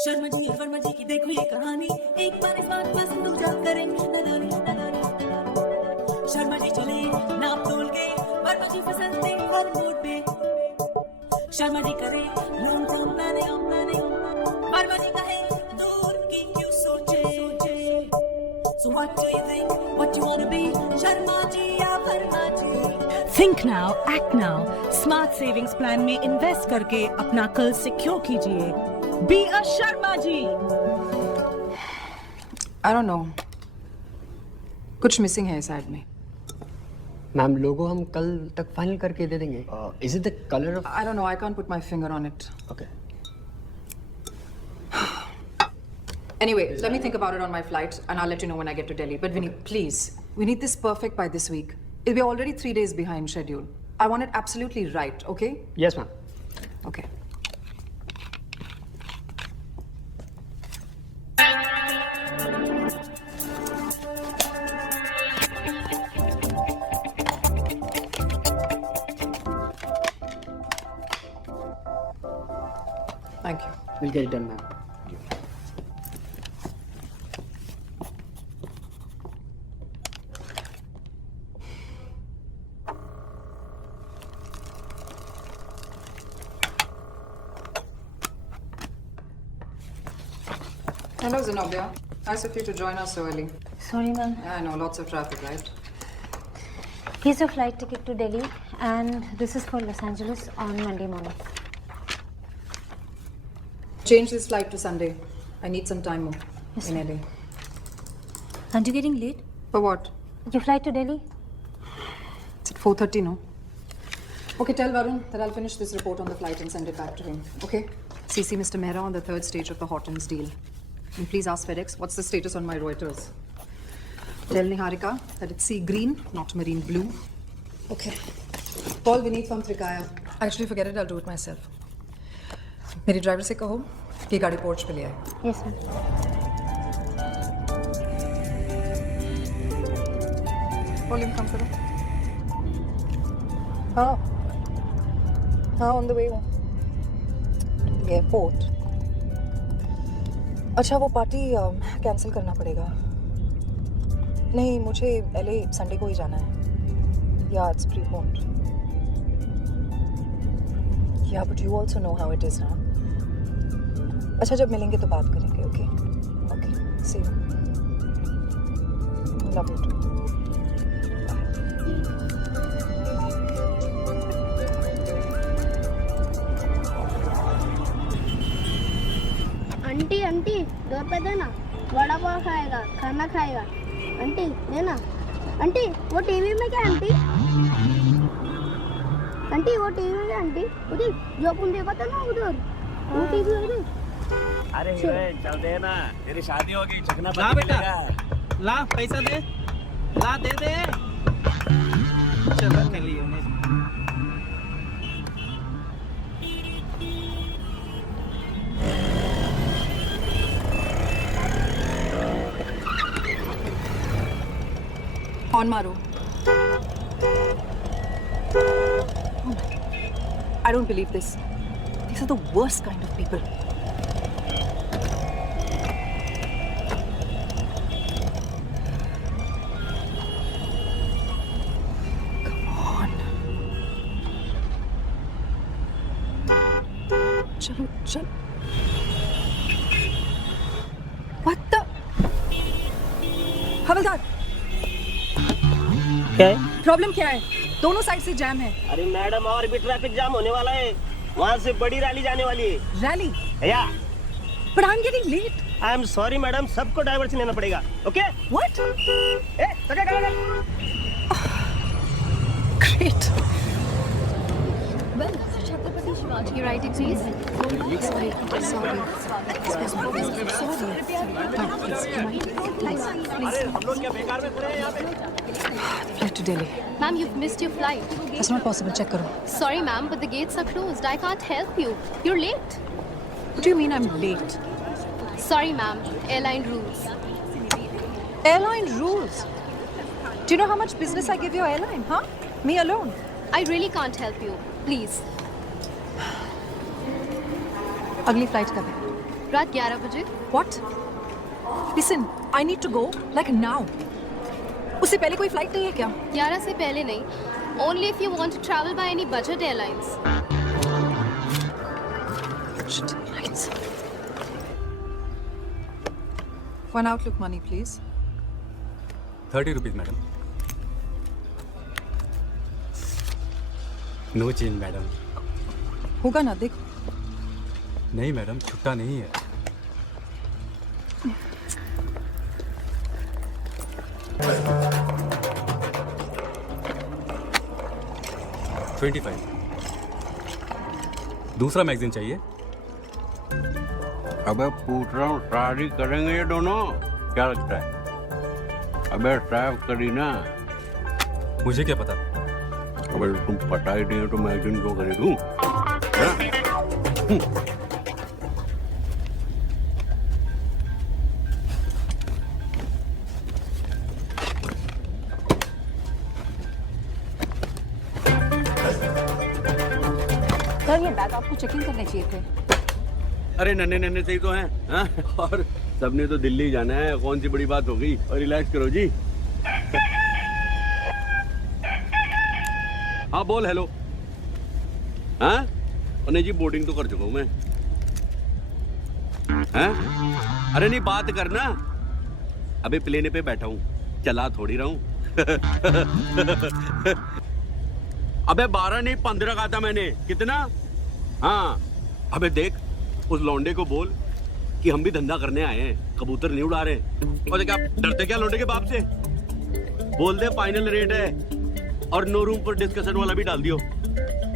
शर्मा जी और वर्मा जी की देखो ये कहानी, एक बार इस बात पर तुम जा करें नदानी नदानी नदानी। शर्मा जी चले नाप तोल के, वर्मा जी फिसलते हर मोड़ पे। शर्मा जी करे लोन कम मैंने वर्मा जी कहे दूर की क्यों सोचे। So what do you think? What you wanna be? Sharma ji या Verma ji? Think now, act now. Smart savings plan में इन्वेस्ट करके अपना कल सिक्योर कीजिए. Be a Sharma ji. I don't know. कुछ मिसिंग है इस ऐड में. मैम लोगो हम कल तक फाइनल करके दे देंगे. Is it the color of? I don't know. I can't put my finger on it. Okay. Anyway, let me think about it on my flight, and I'll let you know when I get to Delhi. But Vinny, please, we need this perfect by this week. We're already 3 days behind schedule. I want it absolutely right. Okay? Yes, ma'am. Okay. Thank you. We'll get it done, ma'am. Hello, Zenobia. Nice of you to join us so early. Sorry, ma'am. Yeah, I know, lots of traffic, right? Here's your flight ticket to Delhi, and this is for Los Angeles on Monday morning. Change this flight to Sunday. I need some time more Yes, in ma'am. LA. Aren't you getting late? For what? Your flight to Delhi? It's at 4:30, no? Okay, tell Varun that I'll finish this report on the flight and send it back to him, okay? CC Mr. Mehra on the third stage of the Hortons deal. And please ask FedEx, what's the status on my Reuters? Tell Niharika that it's sea green, not marine blue. Okay. Call Vineet from Trikaya. Actually, forget it, I'll do it myself. मेरी driver से कहो कि गाड़ी porch पे ले आए. Yes, ma'am. Volume कम करो. हाँ, on the way हूँ. एयरपोर्ट. अच्छा वो पार्टी कैंसिल करना पड़ेगा. नहीं मुझे LA संडे को ही जाना है. Yeah, it's preponed. Yeah, but you also know how it is now. अच्छा जब मिलेंगे तो बात करेंगे, okay? Okay, see you. Love you too. Aunty aunty door पे देना, वड़ा पाव खाएगा, खाना खाएगा. आंटी देना. आंटी वो टीवी में क्या आंटी? आंटी वो टीवी में क्या आंटी? उधर जो अपन देखा था ना उधर, वो टीवी उधर. अरे चल दे ना, तेरी शादी होगी, चखना ला पता बेटा, चलेगा. ला पैसा दे, ला दे दे. चलो के लिए उन्हें. On Maru. I don't believe this. These are the worst kind of people. Come on. Chalo, chalo. What the? हवलदार क्या है? प्रॉब्लम क्या है? दोनों साइड से जैम है. अरे मैडम और भी ट्रैफिक जाम होने वाला है. वहाँ से बड़ी रैली जाने वाली है. रैली. या But I'm getting late. I am sorry madam, सबको डाइवर्शन लेना पड़ेगा. ओके? What? ए, चल चल चल. Great. Well, Chhatrapati Shivaji, writing please. Sorry. अरे हम लोग क्या बेकार में खड़े हैं यहाँ पे? Flight to Delhi. Ma'am, you've missed your flight. That's not possible. Check करो. Sorry, ma'am, but the gates are closed. I can't help you. You're late. What do you mean I'm late? Sorry, ma'am. Airline rules. Airline rules. Do you know how much business I give your airline, huh? Me alone. I really can't help you. Please. अगली flight कब है? रात 11 बजे. What? Listen, I need to go like now. उससे पहले कोई flight नहीं है क्या? 11 से पहले नहीं. Only if you want to travel by any budget airlines. Budget airlines. One outlook money, please. 30 rupees, madam. No change, madam. होगा ना, देखो. नहीं मैडम, छुट्टा नहीं है. $25. दूसरा मैगजीन चाहिए? अबे पूछ रहा हूँ, शादी करेंगे ये दोनों? क्या लगता है? अबे साफ करी ना. मुझे क्या पता? अबे तुम पता ही नहीं है तो मैगजीन क्यों खरीदूं? सर, ये बैग आपको चेकिंग करने चाहिए थे. अरे नन्हे नन्हे से ही तो हैं, हाँ? और सबने तो दिल्ली जाना है, कौन सी बड़ी बात हो गई? और रिलैक्स करो जी. हाँ बोल. हेलो. हाँ? और नहीं जी, बोर्डिंग तो कर चुका हूँ मैं. हाँ? अरे नहीं, बात करना. अबे प्लेन पे बैठा हूँ, चला थोड़ी रहा हूँ. अबे 12 नहीं 15 कहा था मैंने. कितना? हाँ. अबे देख, उस लौंडे को बोल कि हम भी धंधा करने आए हैं, कबूतर नहीं उड़ा रहे. और क्या डरते क्या लौंडे के बाप से? बोल दे फाइनल रेट है और नो रूम पर डिस्कशन वाला भी डाल दियो.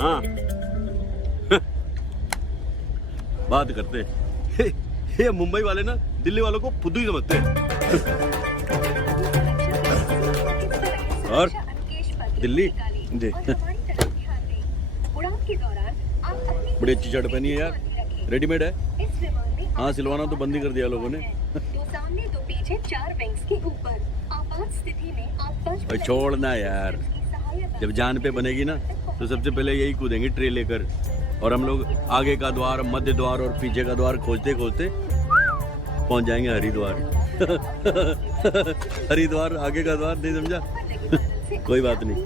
हाँ. बात करते हैं. ये मुंबई वाले ना दिल्ली वालों को फुद्दू ही समझते हैं. और दिल्ली जी बड़ी अच्छी शर्ट पहनी है यार. रेडीमेड है? हाँ, सिलवाना तो बंद ही कर दिया लोगों ने. छोड़ना यार, जब जान पे बनेगी ना तो सबसे पहले यही कूदेंगे ट्रे लेकर. और हम लोग आगे का द्वार, मध्य द्वार और पीछे का द्वार खोजते खोजते पहुंच जाएंगे हरिद्वार. हरिद्वार आगे का द्वार, नहीं समझा? कोई बात नहीं.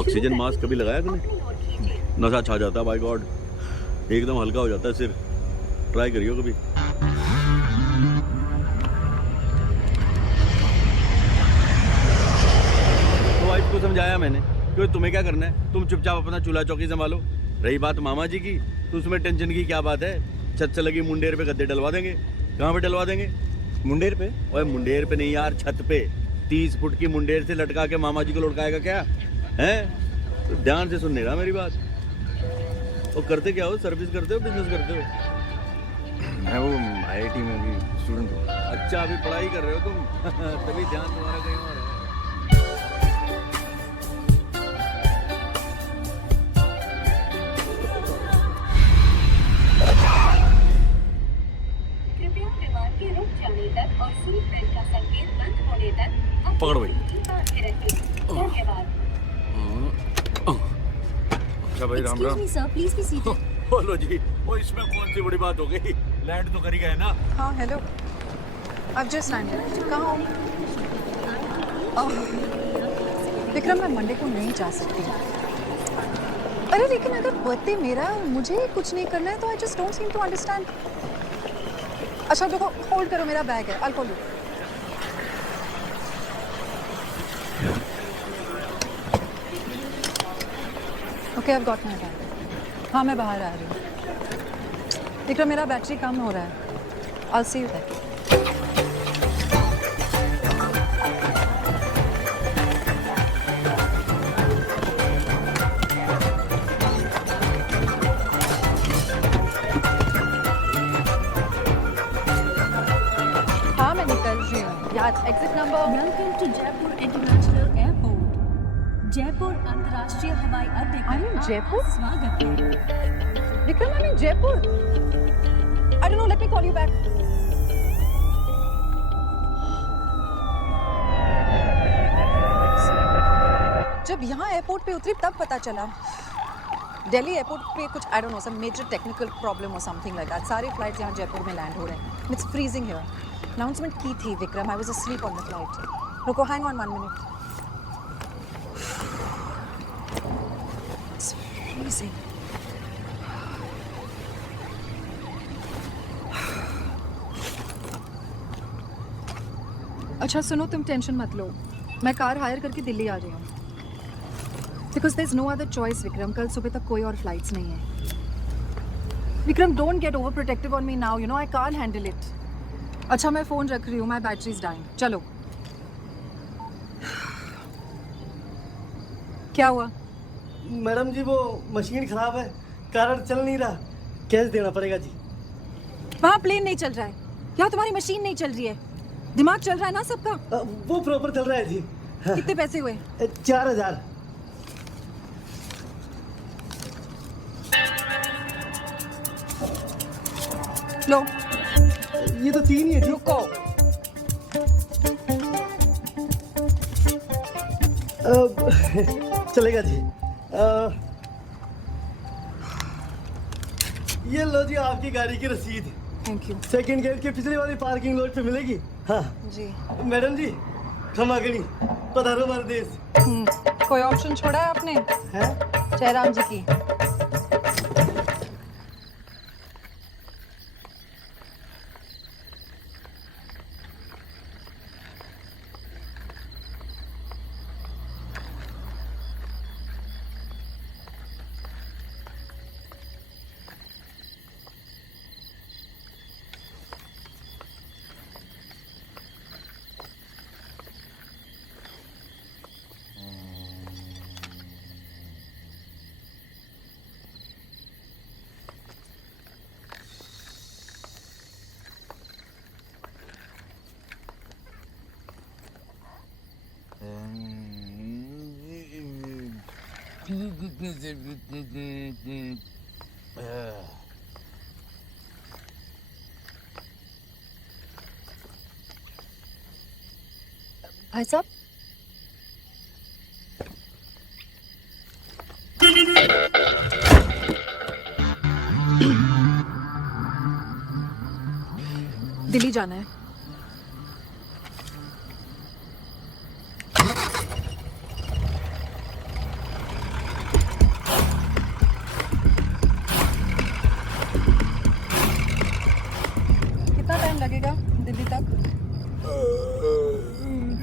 ऑक्सीजन मास्क कभी लगाया तुमने? नशा छा जाता है, बाय गॉड. एकदम हल्का हो जाता है सिर. ट्राई करियो कभी. तो वाइफ को समझाया मैंने, क्यों तुम्हें क्या करना है, तुम चुपचाप अपना चूल्हा चौकी संभालो. रही बात मामा जी की, तो उसमें टेंशन की क्या बात है? छत से लगी मुंडेर पे गद्दे डलवा देंगे. कहाँ पे डलवा देंगे? मुंडेर पे? ओए मुंडेर पे नहीं यार, छत पे. 30 फुट की मुंडेर से लटका के मामा जी को लुढ़काएगा क्या है? तो ध्यान से सुनने का मेरी बात. और करते क्या हो? सर्विस करते हो, बिजनेस करते हो? मैं वो IIT में भी स्टूडेंट हूँ. अच्छा, अभी पढ़ाई कर रहे हो तुम? तभी ध्यान तुम्हारा कहीं और है. कृपया विमान के रुक जाने तक और सीट बेल्ट का संकेत बंद होने तक पकड़ो भाई. धन्यवाद. अच्छा भाई, Ram Ram. Sir, please be seated. बोलो जी. वो इसमें कौन सी बड़ी बात हो गई? लैंड तो कर ही गए ना. हाँ, हेलो. I've just landed. कहाँ हो? विक्रम, मैं मंडे को नहीं जा सकती. अरे लेकिन अगर बर्थडे मेरा है और मुझे कुछ नहीं करना है तो I just don't seem to understand. अच्छा देखो, होल्ड करो, मेरा बैग है. I'll call you. Okay, I've got my bag. हाँ, मैं बाहर आ रही हूँ. विक्रम, मेरा बैटरी कम हो रहा है. I'll see you there. हाँ, मैं निकल रही हूँ. यार, exit number. Welcome to Jaipur International Airport. Jaipur अंतर्राष्ट्रीय हवाई अड्डे I'm in Jaipur? स्वागत है. Vikram, I'm in Jaipur. I don't know. Let me call you back. जब यहाँ एयरपोर्ट पे उतरी तब पता चला. दिल्ली एयरपोर्ट पे कुछ I don't know some major technical problem और समथिंग लाइक दैट. सारे फ्लाइट्स यहाँ जयपुर में लैंड हो रहे हैं. It's freezing here. अनाउंसमेंट की थी Vikram. I was asleep on the flight. रुको, hang on 1 minute. It's freezing. अच्छा सुनो, तुम टेंशन मत लो. मैं कार हायर करके दिल्ली आ रही हूँ. Because there's no other choice, Vikram. कल सुबह तक कोई और फ्लाइट्स नहीं है. Vikram, don't get overprotective on me now. You know I can't handle it. अच्छा मैं फ़ोन रख रही हूँ. My battery is dying. चलो. क्या हुआ? मैडम जी वो मशीन खराब है, कार चल नहीं रहा, कैश देना पड़ेगा जी. वहाँ प्लेन नहीं चल रहा है. यहाँ तुम्हारी मशीन नहीं चल रही है. दिमाग चल रहा है ना सबका. वो प्रॉपर चल रहा है जी. कितने पैसे हुए? 4000. लो. ये तो 3 ही है जी. रुको. चलेगा जी. ये लो जी आपकी गाड़ी की रसीद. Thank you. सेकंड गेट के पिछले वाली पार्किंग लॉट पे मिलेगी. हाँ जी. मैडम जी क्षमा करी, पधारो हमारे देश. कोई ऑप्शन छोड़ा है आपने? है जयराम जी की. भाई साहब, दिल्ली जाना है. कितना टाइम लगेगा दिल्ली तक?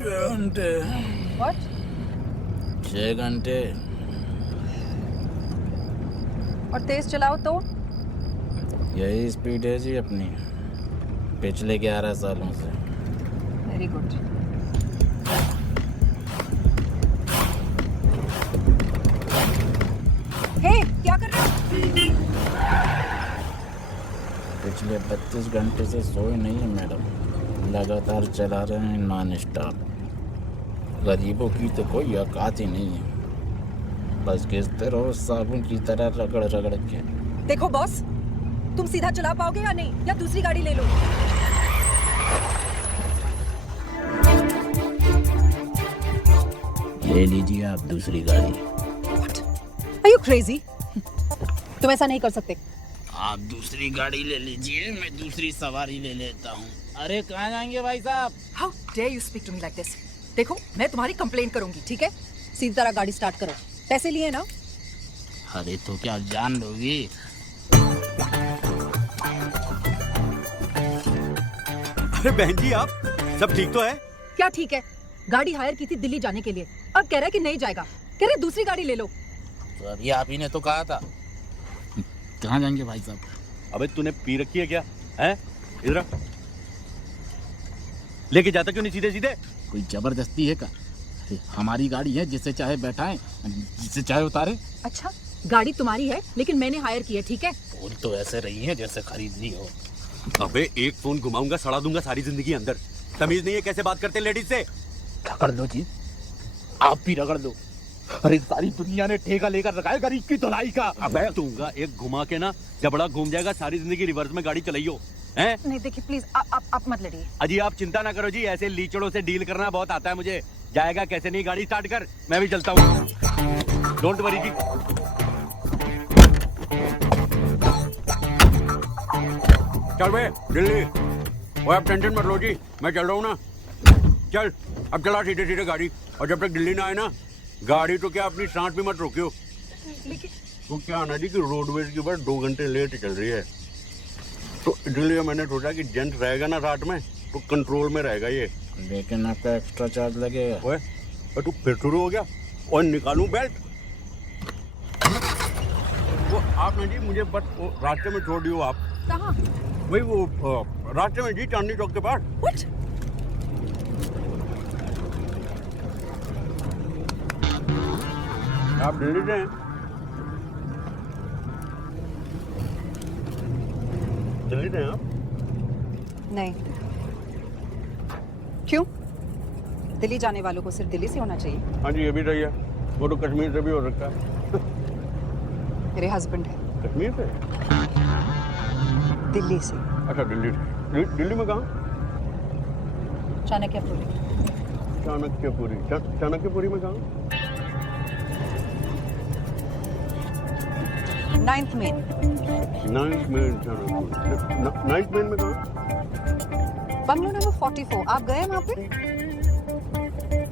घंटे. What? 6 घंटे. और तेज चलाओ तो? यही स्पीड है जी अपनी पिछले 11 सालों से. Very good. हे, क्या कर रहे हो? पिछले 32 घंटे से सोए नहीं है मैडम. लगातार चला रहे हैं नॉन स्टॉप. गरीबों की तो कोई औकात ही नहीं है. बस घिसते रहो साबुन की तरह रगड़ रगड़ के. देखो बॉस, तुम सीधा चला पाओगे या नहीं, या दूसरी गाड़ी ले लो. ले लीजिए आप दूसरी गाड़ी. Are you crazy? तुम ऐसा नहीं कर सकते. आप दूसरी गाड़ी ले लीजिए, मैं दूसरी सवारी ले लेता हूँ. अरे कहाँ जाएंगे भाई साहब? How dare you speak to me like this? देखो, मैं तुम्हारी कंप्लेंट करूंगी, ठीक है? सीधी तरह गाड़ी स्टार्ट करो. पैसे लिए ना? अरे तो क्या जान लोगी? अरे बहन जी, आप सब ठीक तो है? क्या ठीक है? गाड़ी हायर की थी दिल्ली जाने के लिए. अब कह रहा है कि नहीं जाएगा. कह रहे दूसरी गाड़ी ले लो. तो अभी आप ही ने तो कहा था. कहाँ जाएंगे भाई साहब? अबे तूने पी रखी है क्या? हैं? इधर लेके जाता क्यों नहीं सीधे सीधे? कोई जबरदस्ती है का? हमारी गाड़ी है, जिससे चाहे बैठाएं, जिससे चाहे उतारे. अच्छा, गाड़ी तुम्हारी है लेकिन मैंने हायर की है, ठीक है? बोल तो ऐसे रही है जैसे खरीदनी हो. अबे एक फोन घुमाऊंगा सड़ा दूंगा सारी जिंदगी अंदर. तमीज नहीं है कैसे बात करते लेडीज से? रगड़ लो जी, आप भी रगड़ लो. अरे सारी दुनिया ने ठेका लेकर रखा है गरीब की धुलाई का. अबे दूंगा एक घुमा के ना, जबड़ा घूम जाएगा. सारी जिंदगी रिवर्स में गाड़ी चलाइयो हैं? नहीं देखिए प्लीज, आप मत लड़िए. अजी आप चिंता ना करो जी, ऐसे लीचड़ों से डील करना बहुत आता है मुझे. जाएगा कैसे नहीं, गाड़ी स्टार्ट कर, मैं भी चलता हूँ. डोंट वरी जी. चल बे दिल्ली। वो आप टेंशन मत लो जी, मैं चल रहा हूँ ना। चल अब चला सीधे सीधे गाड़ी, और जब तक दिल्ली ना आए ना गाड़ी तो क्या अपनी सांस भी मत रोकियो। तो क्या ना जी कि रोडवेज की बस 2 घंटे लेट चल रही है, तो इसलिए मैंने सोचा कि जेंट रहेगा ना साथ में तो कंट्रोल में रहेगा ये। लेकिन आपका एक्स्ट्रा चार्ज लगेगा। ओए तू फिर शुरू हो गया। और निकालूं बेल्ट? वो आप ना जी मुझे बस वो रास्ते में छोड़ दियो आप। कहाँ? वही वो रास्ते में जी, चांदनी चौक के पास। What? आप दिल्ली से हैं? दिल्ली से हैं आप? नहीं। क्यों? दिल्ली जाने वालों को सिर्फ दिल्ली से होना चाहिए? हाँ जी, ये भी सही है। वो तो कश्मीर से भी हो सकता है। मेरे हस्बैंड है। कश्मीर से? दिल्ली से। अच्छा दिल्ली से। दिल्ली में कहाँ? चाणक्यपुरी। चाणक्यपुरी। चाणक्यपुरी में कहाँ? 9th main. 9th main Chanakyapuri. 9th main में कहाँ? Bungalow number 44। आप गए वहाँ पे?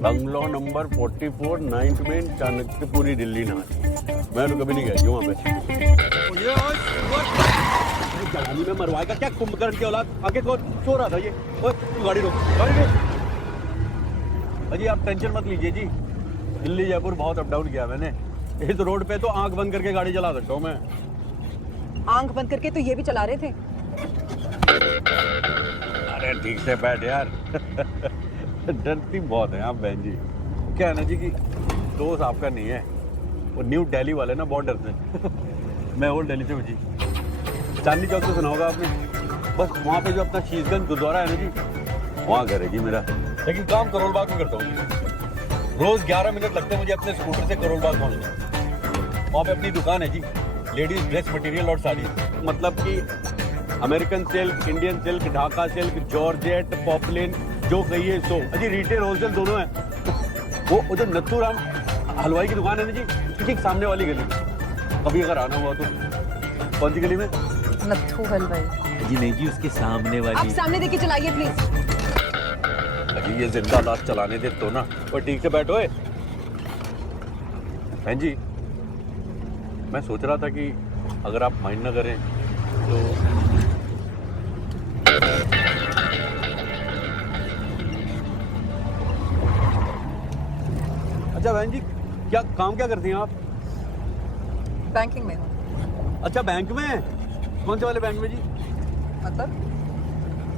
Bungalow number 44 9th main Chanakyapuri Delhi ना। मैं तो कभी नहीं गया जी वहाँ पे। जलानी में मरवाएगा क्या कुंभकर्ण की औलाद? आगे कौन सो रहा था ये? ओए तू गाड़ी रोक, गाड़ी रोक। अजी आप टेंशन मत लीजिए जी, दिल्ली जयपुर बहुत अप डाउन किया मैंने। इस रोड पे तो आंख बंद करके गाड़ी चला सकता हूँ मैं। आंख बंद करके तो ये भी चला रहे थे। अरे ठीक से बैठ यार। डरती बहुत है आप बहन जी। क्या है ना जी कि दोस्त आपका नहीं है, वो न्यू दिल्ली वाले ना बहुत डरते हैं। मैं ओल्ड दिल्ली से हूँ जी। चांदनी चौक तो सुना होगा आपने, बस वहाँ पे जो अपना शीशगंज गुरुद्वारा है ना जी, वहाँ घर है जी मेरा। लेकिन काम करोल बाग में करता हूँ। रोज 11 मिनट लगते हैं मुझे अपने स्कूटर से करोल बाग पहुँचने। वहाँ पे अपनी दुकान है जी, लेडीज ड्रेस मटेरियल और साड़ी। मतलब कि American silk, Indian silk, Dhaka silk, georgette, poplin, जो कहिए सो। अजी रिटेल होलसेल दोनों है। वो उधर नत्थू राम हलवाई की दुकान है ना जी, ठीक सामने वाली गली में। कभी अगर आना हुआ तो। कौन सी गली में? नत्थू हलवाई जी नहीं जी, उसके सामने आप वाली। सामने देखिए, चलाइए प्लीज। अजी ये जिंदा लाश चलाने दे तो ना। और ठीक से बैठो। बहन जी मैं सोच रहा था कि अगर आप माइंड ना करें तो अच्छा बहन जी क्या काम क्या करती हैं आप? बैंकिंग में हूँ। अच्छा बैंक में? कौन से वाले बैंक में जी?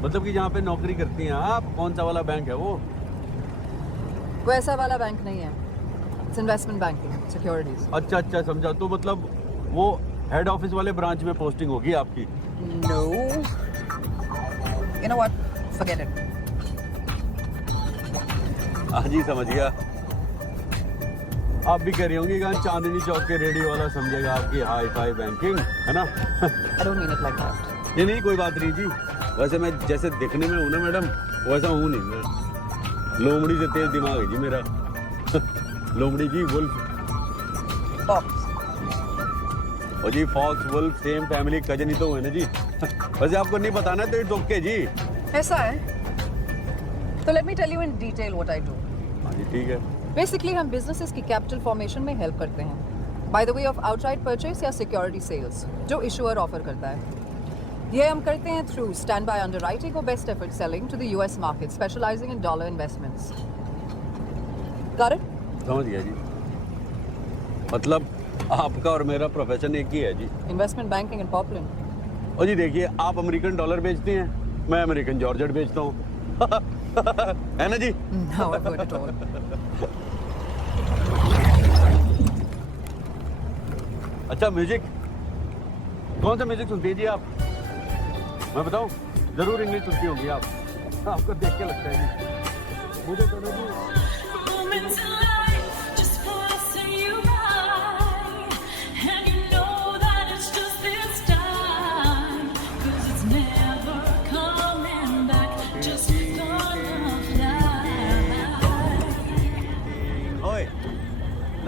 मतलब कि जहाँ पे नौकरी करती हैं आप, कौन सा वाला बैंक है वो? वैसा वाला बैंक नहीं है, इट्स इन्वेस्टमेंट बैंकिंग, सिक्योरिटीज। अच्छा अच्छा समझा। तो मतलब वो हेड ऑफिस वाले ब्रांच में पोस्टिंग होगी आपकी? No, you know what, forget it. हाँ जी समझ गया। आप भी कह रही होंगी कि चांदनी चौक के रेडियो वाला समझेगा आपकी हाई फाई बैंकिंग, है ना? I don't mean it like that. नहीं कोई बात नहीं जी। वैसे मैं जैसे दिखने में हूँ ना मैडम, वैसा हूँ नहीं मैं। लोमड़ी से तेज दिमाग है जी मेरा। लोमड़ी जी वुल्फ। फॉक्स। और जी fox wolf same family cousin ही तो है ना जी। वैसे आपको नहीं बताना तो इट्स ओके जी। ऐसा है तो let me tell you in detail what I do. हाँ जी ठीक है। बेसिकली हम बिजनेसेस की कैपिटल फॉर्मेशन में हेल्प करते हैं by the way of outright purchase या सिक्योरिटी सेल्स जो इशूअर ऑफर करता है। ये हम करते हैं थ्रू स्टैंड बाय अंडरराइटिंग और best effort selling to the US market specialising in dollar investments. Got it? समझ गया जी। मतलब आपका और मेरा प्रोफेशन एक ही है जी, इन्वेस्टमेंट बैंकिंग इन पॉपुलर। और जी देखिए आप अमेरिकन डॉलर बेचती हैं, मैं अमेरिकन जॉर्जेट बेचता हूँ। है ना जी? No, I've heard it all. अच्छा म्यूजिक, कौन सा म्यूजिक सुनती है जी आप? मैं बताऊं, जरूर इंग्लिश सुनती होंगी आप। आपको देख के लगता है जी। मुझे तो नहीं। Moments in life just passing you by, and you know that it's just this time, 'cause it's never coming back, just gonna fly. ओए,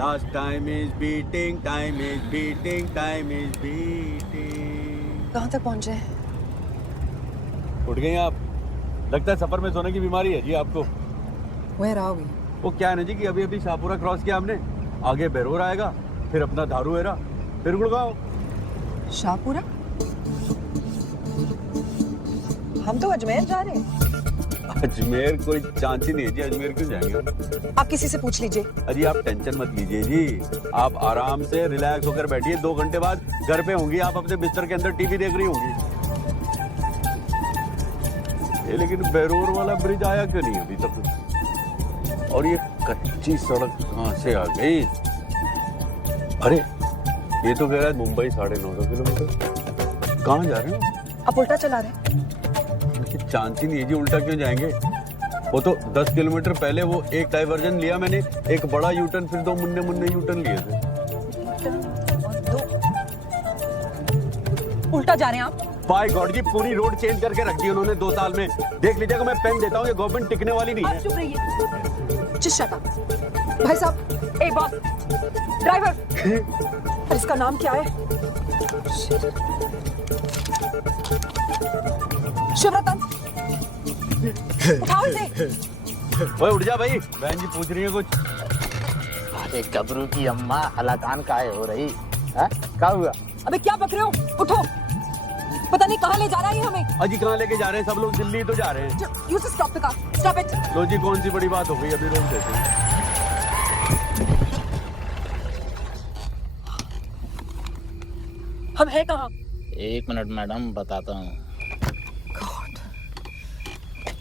last time is beating, time is beating, time is beating. कहाँ तक पहुँचे? उठ गई आप? लगता है सफर में सोने की बीमारी है जी आपको। Where are we? वो क्या है ना जी कि अभी अभी शाहपुरा क्रॉस किया हमने, आगे बेरोर आएगा, फिर अपना धारूहेरा, फिर गुड़गांव। शाहपुरा? हम तो अजमेर जा रहे हैं। अजमेर कोई चांस ही नहीं है जी, अजमेर क्यों जाएंगे? आप किसी से पूछ लीजिए। अजी आप टेंशन मत लीजिए जी, आप आराम से रिलैक्स होकर बैठिए। 2 घंटे बाद घर पे होंगी, आप अपने बिस्तर के अंदर टीवी देख रही होंगी। ये लेकिन बेरोर वाला ब्रिज आया क्यों नहीं अभी तक? और ये कच्ची सड़क कहाँ से आ गई? अरे ये तो कह रहा है मुंबई 950 किलोमीटर। कहाँ जा रहे हो? आप उल्टा चला रहे हैं। चांस ही नहीं है जी, उल्टा क्यों जाएंगे? वो तो 10 किलोमीटर पहले वो एक डाइवर्जन लिया मैंने, एक बड़ा यूटर्न, फिर 2 मुन्ने यूटर्न लिए थे। उल्टा जा रहे हैं आप? बाय गॉड जी, पूरी रोड चेंज करके रख दी उन्होंने 2 साल में। देख लीजिएगा, मैं पेन देता हूँ, ये गवर्नमेंट टिकने वाली नहीं है। चुप रहिए। Just shut up. भाई साहब, ए बॉस, ड्राइवर, और इसका नाम क्या है? शिवरतन, उठाओ इसे। ओए उठ जा भाई, बहन जी पूछ रही है कुछ। अरे गबरू की अम्मा हलाकान काहे हो रही है? क्या हुआ? अबे क्या बक रहे हो? उठो, पता नहीं कहाँ ले जा रहा है हमें। अजी कहाँ लेके जा रहे हैं? सब लोग दिल्ली तो जा रहे हैं। You just stop the car. Stop it. लो जी, कौन सी बड़ी बात हो गई, अभी रोक देते हैं। हम हैं कहाँ? 1 मिनट मैडम, बताता हूँ। God,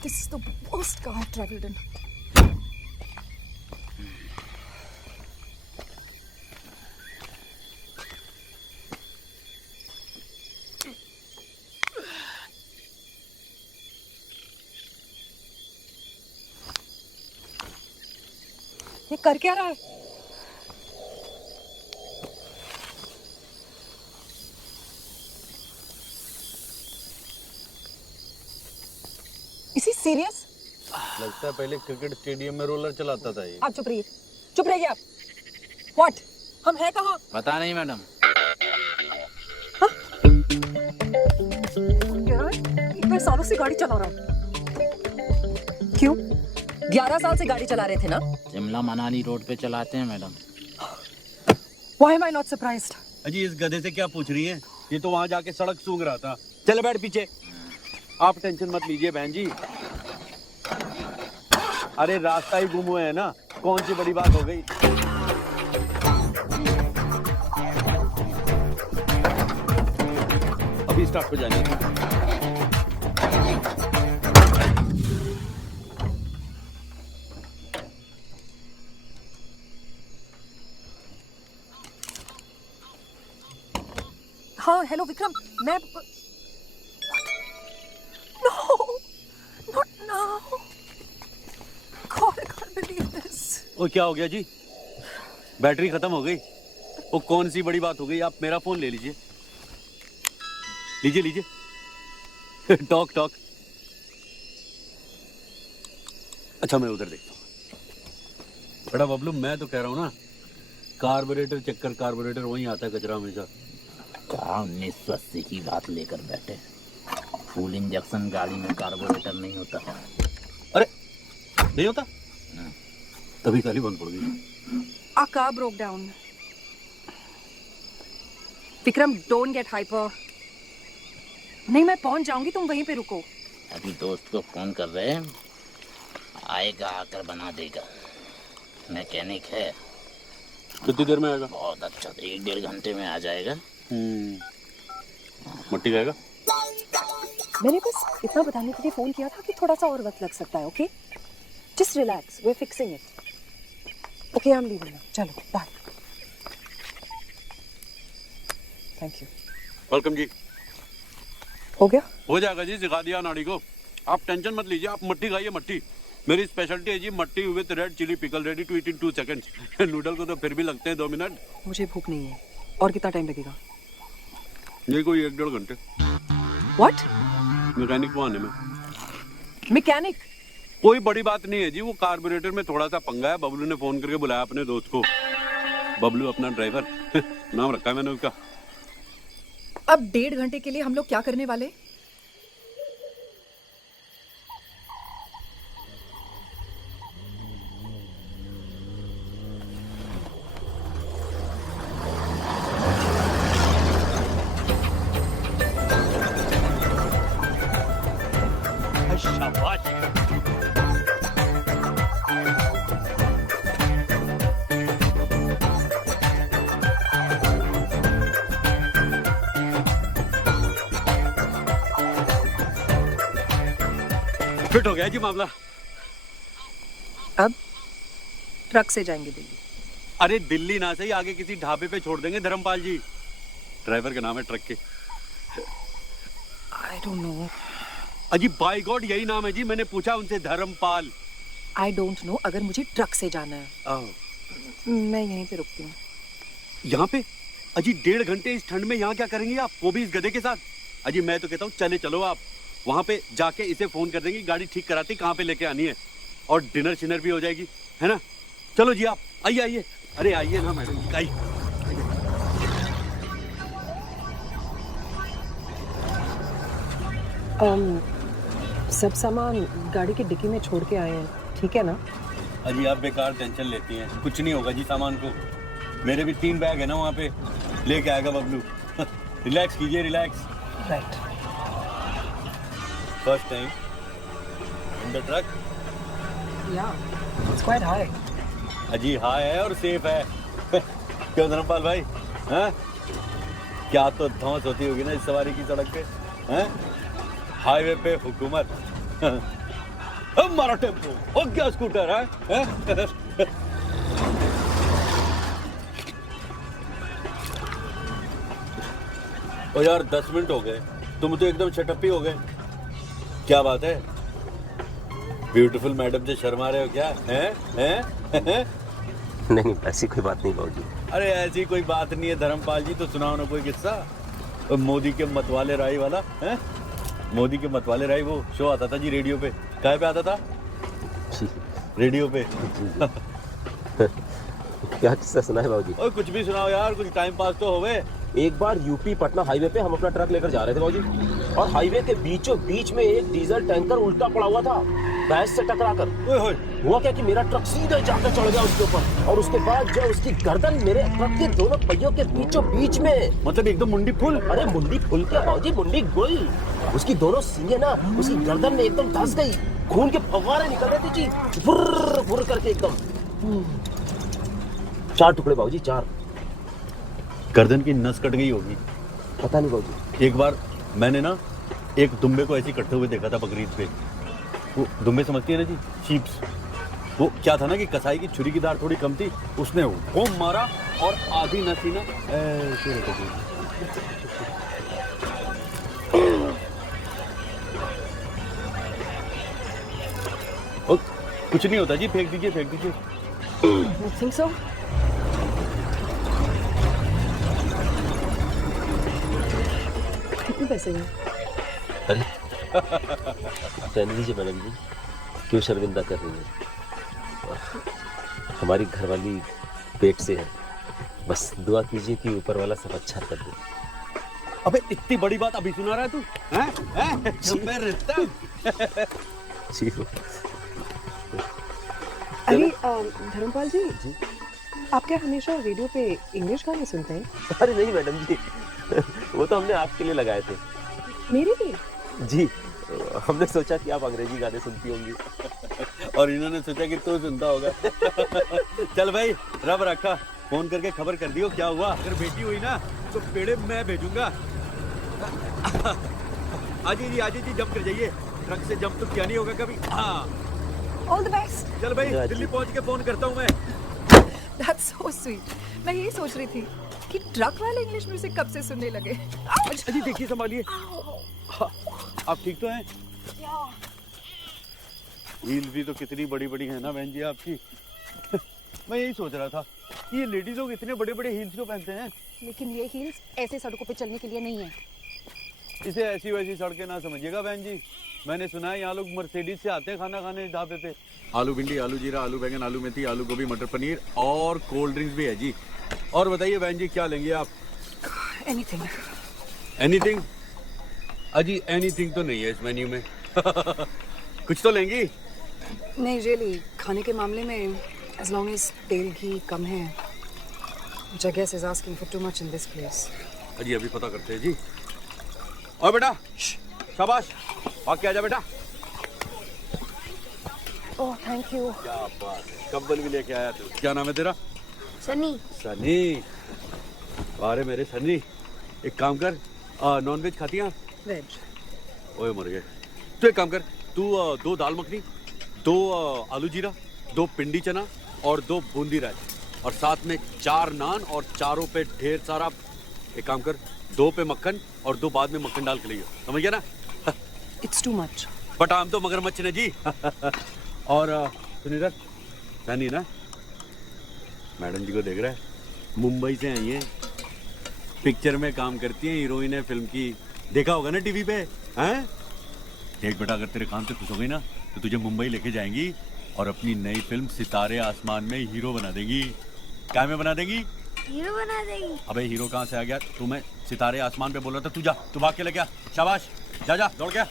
this is the worst car I've traveled in. ये कर क्या रहा है? Is he serious? लगता है पहले क्रिकेट स्टेडियम में रोलर चलाता था ये। आप चुप रहिए, चुप रहिए आप। What? हम हैं कहाँ? पता नहीं मैडम। इतने सालों से गाड़ी चला रहा हूँ। क्यों? 11 साल से गाड़ी चला रहे थे ना? शिमला मनाली रोड पे चलाते हैं madam. Why am I not surprised? अजी इस गधे से क्या पूछ रही हैं? ये तो वहाँ जाके सड़क सूंघ रहा था। चल बैठ पीछे। आप टेंशन मत लीजिए बहन जी। अरे रास्ता ही गुम हुआ है ना, कौन सी बड़ी बात हो गई? अभी स्टार्ट हो जाएंगे। हाँ हेलो विक्रम, मैं No, not now. God, I can't believe this. ओ क्या हो गया जी? बैटरी खत्म हो गई। वो कौन सी बड़ी बात हो गई? आप मेरा फोन ले लीजिए, लीजिए लीजिए। Talk talk. अच्छा मैं उधर देखता हूँ। बड़ा बबलू, मैं तो कह रहा हूँ ना, कार्बोरेटर चेक कर, कार्बोरेटर वहीं आता है कचरा हमेशा। क्या 1980 की बात लेकर बैठे? फुल इंजेक्शन गाड़ी में कार्बोरेटर नहीं होता। अरे नहीं होता? तभी ताली बंद पड़ गई। Our car broke down. Vikram, don't get hyper. नहीं, मैं पहुंच जाऊंगी, तुम वहीं पे रुको। अभी दोस्त को फोन कर रहे हैं, आएगा आकर बना देगा। मैकेनिक है। कितनी देर में आएगा? बहुत अच्छा, 1-1.5 घंटे में आ जाएगा। मट्टी खाएगा? मैंने बस इतना बताने के लिए फोन किया था कि थोड़ा सा और वक्त लग सकता है, okay? Just relax, we're fixing it. Okay, I'm leaving now. चलो, bye. Thank you. वेलकम जी। हो गया? हो जाएगा जी, सिखा दिया नाड़ी को। आप टेंशन मत लीजिए, आप मट्टी खाइए मट्टी। मेरी स्पेशलिटी है जी मट्टी with red chilli pickle, ready to eat in 2 seconds। Noodle को तो फिर भी लगते हैं 2 मिनट। मुझे भूख नहीं है। और कितना टाइम लगेगा? ये कोई 1-1.5 घंटे। What? मैकेनिक को आने में। मैकेनिक? कोई बड़ी बात नहीं है जी, वो कार्बोरेटर में थोड़ा सा पंगा है। बबलू ने फोन करके बुलाया अपने दोस्त को। बबलू अपना ड्राइवर नाम रखा है मैंने उसका। अब 1.5 घंटे के लिए हम लोग क्या करने वाले? फिट हो गया जी मामला। अब ट्रक से जाएंगे दिल्ली। अरे दिल्ली ना सही, आगे किसी ढाबे पे छोड़ देंगे धर्मपाल जी। ड्राइवर का नाम है ट्रक के। आई डोंट नो। अजी बाय गॉड यही नाम है जी, मैंने पूछा उनसे, धर्मपाल। आई डोंट नो, अगर मुझे ट्रक से जाना है मैं यहीं पे रुकती हूँ। यहाँ पे? अजी 1.5 घंटे इस ठंड में यहाँ क्या करेंगी आप, वो भी इस गधे के साथ? अजी मैं तो कहता हूँ चलो आप वहाँ पे जाके इसे फोन कर देंगी, गाड़ी ठीक कराती कहाँ पे लेके आनी है, और डिनर शिनर भी हो जाएगी, है ना? चलो जी आप आइए। अरे आइए ना मैडम, आइए। सब सामान गाड़ी की डिक्की में छोड़ के आए हैं, ठीक है ना? अजी आप बेकार टेंशन लेती हैं, कुछ नहीं होगा जी सामान को। मेरे भी 3 बैग है ना वहाँ पे, लेके आएगा बबलू। रिलैक्स कीजिए, relax. Right. First time in the truck? या, इट्स क्वाइट हाई। अजी हाई है और सेफ है। क्यों धर्मपाल भाई, हैं? क्या तो धौंस होती होगी ना इस सवारी की सड़क पे, हैं? हाईवे पे हुकूमत। हमारा टेम्पो, ओ क्या स्कूटर है? ओ यार 10 मिनट हो गए, तुम तो एकदम शटअप ही हो गए। क्या बात है? ब्यूटीफुल मैडम से शर्मा रहे हो क्या? हैं? नहीं ऐसी कोई बात नहीं बाबूजी। अरे ऐसी कोई बात नहीं है धर्मपाल जी, तो सुनाओ ना कोई किस्सा। मोदी के मतवाले राय वाला, हैं? मोदी के मतवाले राय वो शो आता था जी रेडियो पे, कहाँ पे आता था? रेडियो पे। क्या किस्सा सुना है बाबूजी? और कुछ भी सुनाओ यार, कुछ टाइम पास तो होवे। एक बार यूपी पटना हाईवे पे हम अपना ट्रक लेकर जा रहे थे बाबूजी, और हाईवे के बीचों बीच में एक डीजल टैंकर उल्टा पड़ा हुआ था भैंस से टकराकर। हुआ क्या कि मेरा ट्रक सीधे जाकर चढ़ गया उसके ऊपर, और उसके बाद जो उसकी गर्दन मेरे ट्रक के दोनों पहियों के बीचों बीच में, मतलब एकदम मुंडी फुल? अरे मुंडी फुल क्या बाबूजी, मुंडी गुल। उसकी दोनों सींगें ना उसकी गर्दन में एकदम धंस गई, खून के फव्वारे निकल रहे थे जी, फुर्र फुर्र करके एकदम। 4 टुकड़े बाबूजी, 4। गर्दन की नस कट गई होगी। पता नहीं बाबूजी। एक बार मैंने ना एक दुम्बे को ऐसे कटते हुए देखा था बकरीद पे। वो दुम्बे समझती है ना जी, शीप्स। वो क्या था ना कि कसाई की छुरी की धार थोड़ी कम थी, उसने वो मारा और आधी नस ही ना ऐसे रख दी। कुछ नहीं होता जी, फेंक दीजिए। I think so. कितने पैसे हुए? अरे रहने दीजिए मैडम जी, क्यों शर्मिंदा कर रही है? हमारी घरवाली पेट से है, बस दुआ कीजिए कि ऊपर वाला सब अच्छा कर दे। अबे इतनी बड़ी बात अभी सुना रहा है तू? हैं? जी। अरे धर्मपाल जी, आप क्या हमेशा रेडियो पे इंग्लिश गाने सुनते हैं? अरे नहीं मैडम जी, वो तो हमने आपके लिए लगाए थे। मेरे लिए? जी, हमने सोचा कि आप अंग्रेजी गाने सुनती होंगी, और इन्होंने सोचा कि तू सुनता होगा। चल भाई, रब रखा, फोन करके खबर कर दियो क्या हुआ। अगर बेटी हुई ना तो पेड़े मैं भेजूंगा। आजी जी जंप कर जाइए, ट्रक से जंप तो क्या नहीं होगा कभी। हाँ All the best. चल भाई, दिल्ली पहुंच के फोन करता हूँ मैं। That's so sweet. मैं यही सोच रही थी कि ट्रक वाले इंग्लिश म्यूजिक कब से सुनने लगे। अजी देखिए, संभालिए। आप ठीक तो हैं? हील्स भी तो कितनी बड़ी बड़ी है ना बहन जी आपकी। मैं यही सोच रहा था कि ये लेडीज लोग इतने बड़े बड़े हील्स क्यों पहनते हैं। लेकिन ये हील्स ऐसे सड़कों पे चलने के लिए नहीं है। इसे ऐसी वैसी सड़कें ना समझिएगा बहन जी। मैंने सुना है यहाँ लोग मर्सिडीज से आते हैं खाना खाने ढाबे पे। आलू भिंडी, आलू जीरा, आलू बैंगन, आलू मेथी, आलू गोभी, मटर पनीर और कोल्ड ड्रिंक्स भी है जी। और बताइए बहन जी क्या लेंगे आप? एनीथिंग। एनीथिंग? अजी एनीथिंग तो नहीं है इस मेन्यू में। कुछ तो लेंगी? नहीं रियली, खाने के मामले में as long as तेल घी कम है, which I guess is asking for too much in this place. अजी अभी पता करते हैं जी। और बेटा शाबाश, आके आजा बेटा। Oh thank you. क्या बात है, कंबल भी लेके आया तू। क्या नाम है तेरा? सनी। सनी? अरे मेरे सनी, एक काम कर, नॉन वेज खाती हैं? वेज। ओए मर गए। तू एक काम कर, तू 2 दाल मखनी, 2 आलू जीरा, 2 पिंडी चना और 2 बूंदी रायता और साथ में 4 नान और चारों पे ढेर सारा, एक काम कर 2 पे मक्खन और 2 बाद में मक्खन डाल के लियो, समझ गया ना? It's too much. बट आम तो मगरमच्छ ने जी। और सुनिधर सनी ना, मैडम जी को देख रहा है, मुंबई से आई है, पिक्चर में काम करती है, हीरोइन है फिल्म की, देखा होगा ना टीवी पे, हैं? देख बेटा, अगर तेरे काम से खुश हो गई ना तो तुझे मुंबई लेके जाएंगी और अपनी नई फिल्म सितारे आसमान में हीरो बना देंगी। क्या में बना देंगी? हीरो बना देगी। अबे हीरो कहाँ से आ गया? तू मैं सितारे आसमान पे बोल रहा था, तू जा, तू भाग के लेके आ, शाबाश, जा जा दौड़ के आ।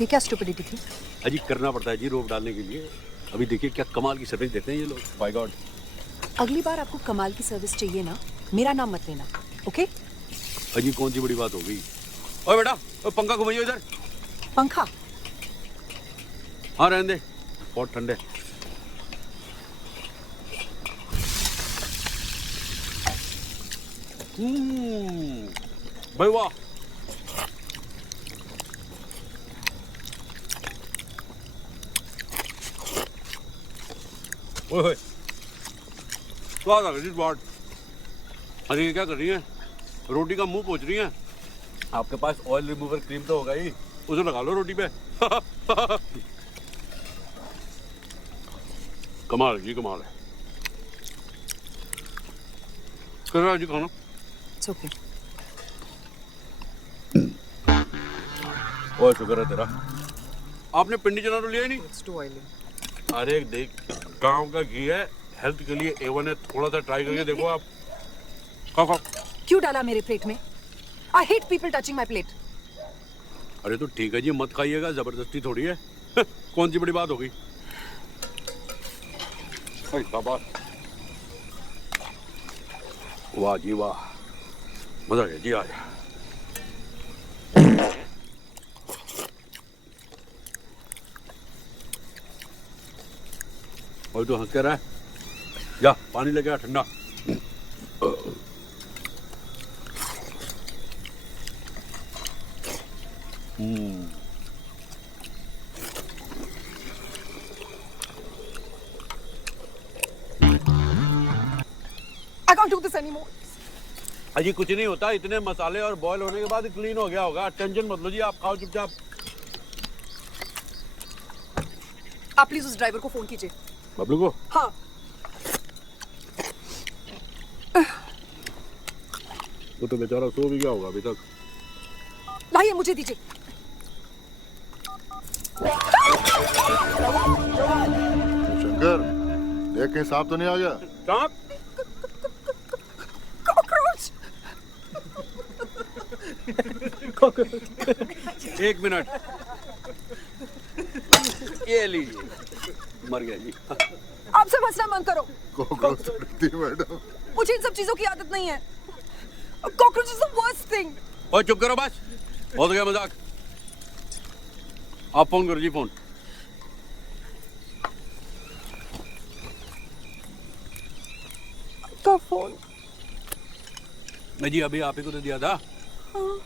ये क्या स्टुपिडिटी थी? अजी करना पड़ता है जी रोप डालने के लिए। अभी देखिए क्या कमाल की सर्विस देते हैं ये लोग, बाय गॉड। अगली बार आपको कमाल की सर्विस चाहिए ना, मेरा नाम मत लेना, ओके? अजी कौन सी बड़ी बात हो गई? ओए बेटा, ओए पंखा घुमाइए इधर। पंखा? हाँ रहने दे, बहुत ठंडे। भाई वाह, ओए स्वाद आ गया जी, बहुत। अरे ये क्या कर रही है? रोटी का मुंह पोंछ रही है। आपके पास ऑयल रिमूवर क्रीम तो होगा ही, उसे लगा लो रोटी पे। कमाल जी, कमाल है। कर जी खाना। It's okay. ओए शुक्र है तेरा, आपने पिंडी चना तो लिया ही नहीं। It's too oily. अरे देख, गांव का घी है, हेल्थ के लिए A1 है, थोड़ा सा ट्राई करके देखो आप। खाओ खाओ। क्यों डाला मेरे प्लेट में? I hate people touching my plate. अरे तो ठीक है जी, मत खाइएगा, जबरदस्ती थोड़ी है। कौन सी बड़ी बात हो गई? शाबाश, वाह जी वाह, मजा आ गया जी आज। और तो हंस के रहा है, जा पानी लेके आ ठंडा। I can't do this anymore. अजी कुछ नहीं होता, इतने मसाले और बॉयल होने के बाद क्लीन हो गया होगा, टेंशन मत लो जी, आप खाओ चुपचाप। आप प्लीज उस ड्राइवर को फोन कीजिए। बबलू को? हाँ। वो तो बेचारा सो भी गया होगा अभी तक। लाइए, मुझे दीजिए। शंकर, देख कहीं सांप तो नहीं आ गया? सांप? एक मिनट, ये लीजिए, मर गया जी। आपसे मसला मत करो। कॉकरोच मैडम, मुझे इन सब चीजों की आदत नहीं है। Cockroach is the worst thing. और चुप करो बस, बहुत गया मजाक। आप फोन करो जी, फोन। का फोन? मैं जी अभी आप ही को तो दिया था। हाँ।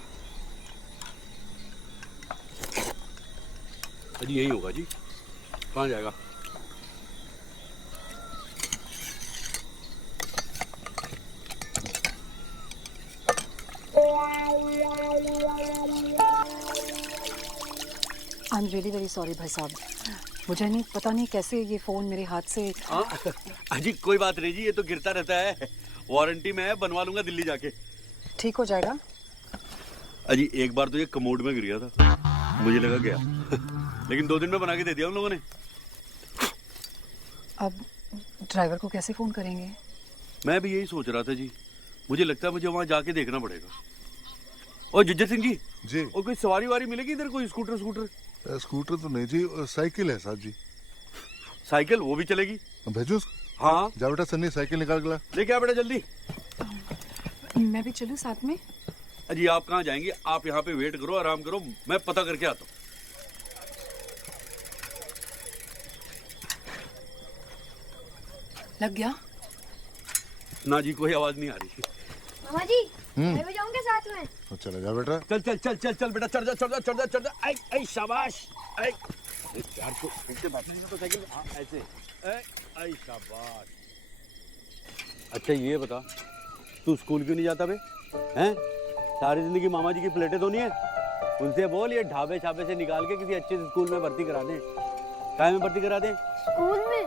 जी यही होगा जी, कहाँ जाएगा? I am really very sorry भाई साहब, मुझे नहीं पता नहीं कैसे ये फोन मेरे हाथ से। अजी कोई बात नहीं जी, ये तो गिरता रहता है, वारंटी में है, बनवा लूंगा दिल्ली जाके। ठीक हो जाएगा। अजी एक बार तो ये कमोड में गिर गया था, मुझे लगा गया, लेकिन 2 दिन में बना के दे दिया उन लोगों ने। अब ड्राइवर को कैसे फोन करेंगे? मैं भी यही सोच रहा था जी, मुझे लगता है मुझे वहां जाके देखना पड़ेगा। और जुज्जर सिंह जी जी, और कोई सवारी वारी मिलेगी इधर? कोई स्कूटर? स्कूटर तो नहीं जी, साइकिल है साहब जी। साइकिल? वो भी चलेगी? भेजो उसको। हाँ जा बेटा सन्नी, साइकिल निकाल के ला। लेके आ बेटा जल्दी। मैं भी चलूं साथ में? अजी आप कहाँ जाएंगे, आप यहाँ पे वेट करो, आराम करो, मैं पता करके आता हूँ। लग गया? ना जी, कोई आवाज नहीं आ रही। मामा जी, मैं भी जाऊंगा साथ में। तो चले जा बेटा। चल चल चल चल चल बेटा, चढ़ जा चढ़ जा चढ़ जा चढ़ जा। आई आई शाबाश। आई यार को नीचे बैठने का तो साइकिल हाँ ऐसे। आई शाबाश। अच्छा ये बता, तू स्कूल क्यों नहीं जाता बे? हैं? सारी जिंदगी मामा जी की प्लेटें धोनी है? उनसे बोल ये ढाबे छाबे से निकाल के किसी अच्छे स्कूल में भर्ती करा दें। काय में भर्ती करा दें? स्कूल में।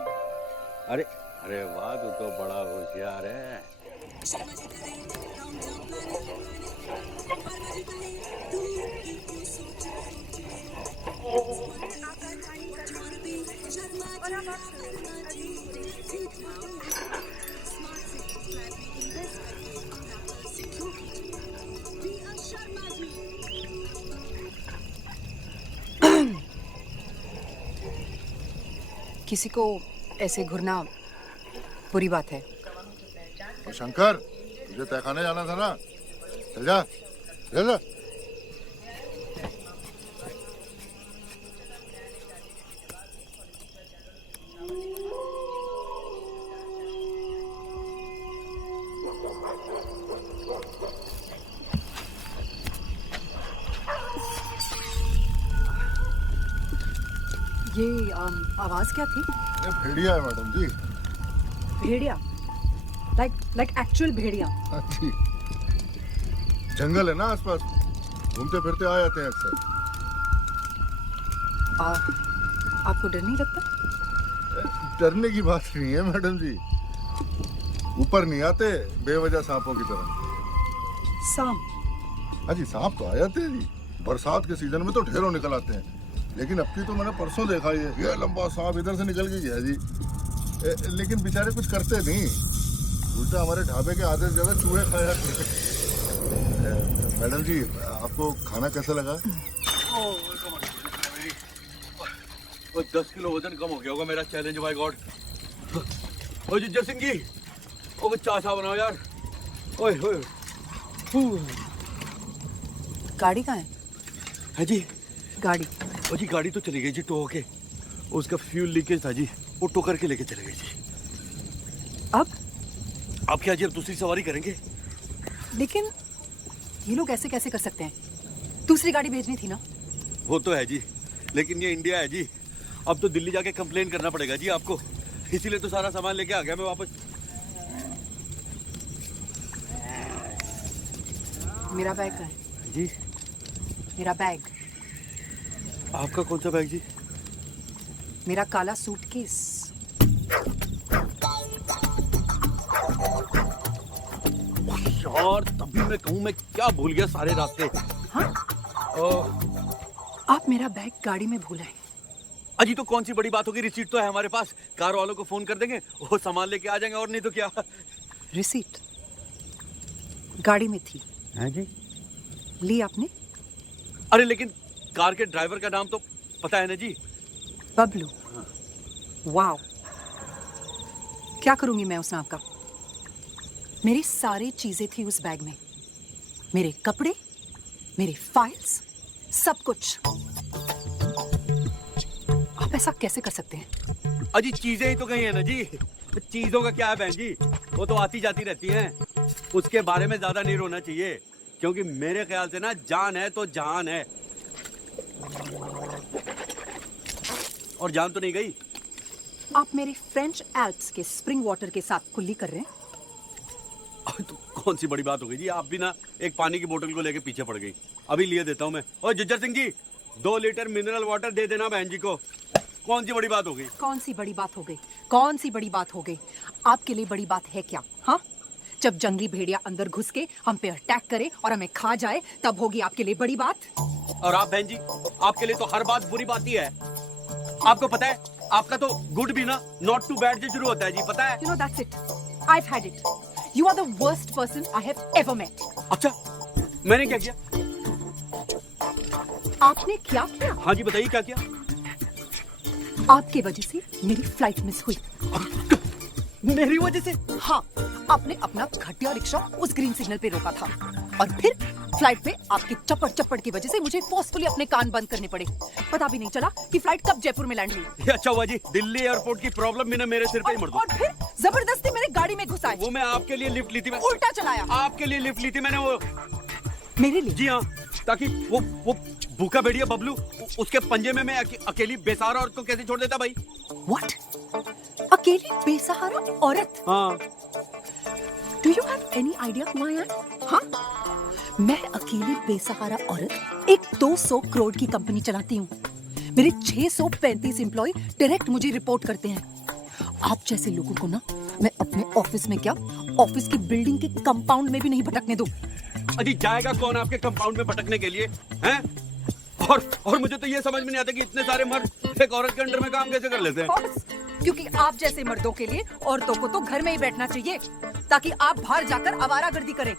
अरे अरे वाह, तू तो बड़ा होशियार है। किसी को ऐसे घूरना बुरी बात है। तो शंकर, तुझे तहखाने जाना था ना, चल जा चल जा। ये आवाज क्या थी? ये भेड़िया है मैडम जी। भेड़िया? लाइक एक्चुअल भेड़िया? हाँ जी, जंगल है ना आसपास, घूमते फिरते आ जाते हैं अक्सर। आपको डर नहीं लगता? डरने की बात नहीं है मैडम जी, ऊपर नहीं आते बेवजह सांपों की तरह। सांप? हाँ जी, सांप तो आ जाते हैं जी, बरसात के सीजन में तो ढेरों निकल आते हैं। लेकिन अब की तो मैंने परसों देखा ये लंबा सांप इधर से निकल के गया जी। लेकिन बेचारे कुछ करते नहीं, उल्टा हमारे ढाबे के आधे से ज्यादा चूहे खाया करते। मैडम जी, आपको खाना कैसा लगा? 10 किलो वजन कम हो गया होगा मेरा, चैलेंज बाय गॉड। ओ जिज्जर सिंह जी, ओ कुछ चाय सा बनाओ यार। ओए ओए, गाड़ी कहाँ है? है जी गाड़ी? ओ जी गाड़ी तो चली गई जी, टो होके। उसका फ्यूल लीकेज था जी, वो टो करके लेके चले गए जी। अब क्या जी, अब दूसरी सवारी करेंगे? लेकिन ये लोग ऐसे कैसे कर सकते हैं? दूसरी गाड़ी भेजनी थी ना। वो तो है जी, लेकिन ये इंडिया है जी, अब तो दिल्ली जाके कंप्लेन करना पड़ेगा जी आपको, इसीलिए तो सारा सामान लेके आ गया मैं वापस। मेरा बैग कहाँ है? जी मेरा बैग। आपका कौन सा बैग जी? मेरा काला सूटकेस। यार तभी मैं कहूँ, मैं क्या भूल गया सारे रास्ते। हाँ? आप मेरा बैग गाड़ी में भूल आए। अजी तो कौन सी बड़ी बात होगी, रिसीट तो है हमारे पास, कार वालों को फोन कर देंगे, वो सामान लेके आ जाएंगे, और नहीं तो क्या। रिसीट गाड़ी में थी। है जी? ली आपने? अरे लेकिन कार के ड्राइवर का नाम तो पता है ना जी? बबलू। वाओ, क्या करूंगी मैं उस नाम का? मेरी सारी चीजें थी उस बैग में, मेरे कपड़े, मेरी फाइल्स, सब कुछ। आप ऐसा कैसे कर सकते हैं? अजी चीजें ही तो गई है ना जी, चीजों का क्या है बहन जी, वो तो आती जाती रहती हैं, उसके बारे में ज्यादा नहीं रोना चाहिए, क्योंकि मेरे ख्याल से ना जान है तो जहान है, और जान तो नहीं गई। आप मेरे फ्रेंच एल्प्स के स्प्रिंग वाटर के साथ कुल्ली कर रहे हैं? तो कौन सी बड़ी बात हो गई जी, आप भी ना एक पानी की बोतल को लेके पीछे पड़ गई, अभी लिए देता हूँ मैं। और जिज्जर Singh ji, 2 litre mineral water दे देना बहन जी को, कौन सी बड़ी बात हो गई? कौन सी बड़ी बात हो गई? कौन सी बड़ी बात हो गई? आपके लिए बड़ी बात है क्या? हाँ, जब जंगली भेड़िया अंदर घुस के हम पे अटैक करे और हमें खा जाए, तब होगी आपके लिए बड़ी बात। और आप बहन जी, आपके लिए तो हर बात बुरी बात ही है। आपको पता है, आपका तो गुड भी ना नॉट टू बैड से शुरू होता है जी, पता है? You know, that's it. I've had it. You are the worst person I have ever met. अच्छा, मैंने क्या किया? आपने क्या किया? हाँ जी बताइए, क्या किया? आपके वजह से मेरी फ्लाइट मिस हुई। मेरी वजह से? हाँ, आपने अपना घटिया रिक्शा उस ग्रीन सिग्नल पे रोका था। और फिर फ्लाइट पे आपके चप्पड़ चप्पड़ की वजह से मुझे फोर्सफुली अपने कान बंद करने पड़े। पता भी नहीं चला कि फ्लाइट कब जयपुर में लैंड हुई। ये अच्छा हुआ जी, दिल्ली एयरपोर्ट की प्रॉब्लम भी ना मेरे सिर पे ही मर दो। और फिर जबरदस्ती मेरे गाड़ी में घुसाए। वो मैं आपके लिए लिफ्ट ली थी, उल्टा चलाया। आपके लिए लिफ्ट ली थी मैंने, वो मेरे लिए? जी हाँ, ताकि वो भूखा भेड़िया बबलू, उसके पंजे में मैं अकेली बेसहारा औरत को कैसे छोड़ देता भाई। What? अकेली बेसहारा औरत? हाँ। Do you have any idea who I am? हाँ? मैं अकेली बेसहारा औरत एक 200 करोड़ की कंपनी चलाती हूँ। मेरे 635 एम्प्लॉय डायरेक्ट मुझे रिपोर्ट करते हैं। आप जैसे लोगों को ना मैं अपने ऑफिस में क्या, ऑफिस की बिल्डिंग के कंपाउंड में भी नहीं भटकने दूं। अजी जाएगा कौन आपके कंपाउंड में भटकने के लिए, हैं? और मुझे तो ये समझ में नहीं आता कि इतने सारे मर्द एक औरत के अंडर में काम कैसे कर लेते हैं। क्योंकि आप जैसे मर्दों के लिए औरतों को तो घर में ही बैठना चाहिए, ताकि आप बाहर जाकर आवारागर्दी करें।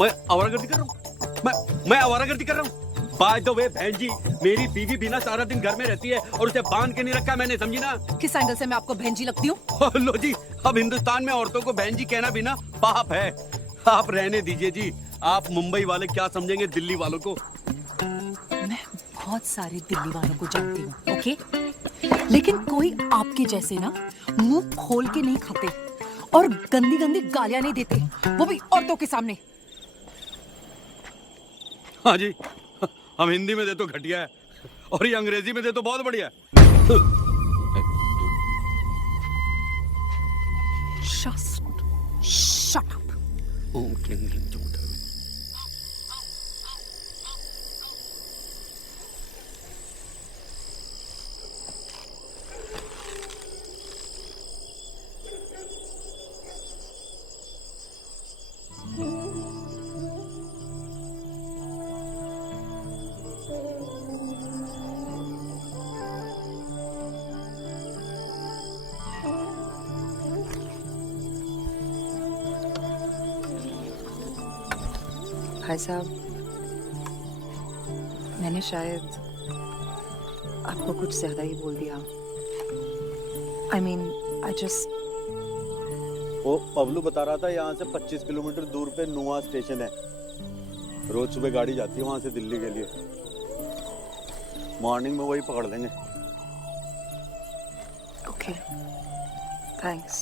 मैं आवारागर्दी कर रहा हूँ? मैं आवारागर्दी कर रहा हूँ? बाय द वे बहन जी, मेरी बीवी भी ना सारा दिन घर में रहती है और उसे बांध के नहीं रखा मैंने, समझी ना? किस एंगल से मैं आपको बहन जी लगती हूँ? लो जी, अब हिंदुस्तान में औरतों को बहन जी कहना भी ना पाप है। आप रहने दीजिए जी, आप मुंबई वाले क्या समझेंगे दिल्ली वालों को। मैं बहुत सारे दिल्ली वालों को जानती हूँ, ओके? लेकिन कोई आपके जैसे ना मुंह खोल के नहीं खाते और गंदी गंदी गालियां नहीं देते, वो भी औरतों के सामने। हाँ जी, हम हिंदी में दे तो घटिया है और ये अंग्रेजी में दे तो बहुत बढ़िया है। Shut up. ओम क्लीं ग्लीं चमुंडा। भाई साहब, मैंने शायद आपको कुछ ज्यादा ही बोल दिया। I mean, I just... वो पबलू बता रहा था यहाँ से 25 किलोमीटर दूर पे नुआ स्टेशन है। रोज सुबह गाड़ी जाती है वहाँ से दिल्ली के लिए। मॉर्निंग में वही पकड़ लेंगे। Okay, thanks.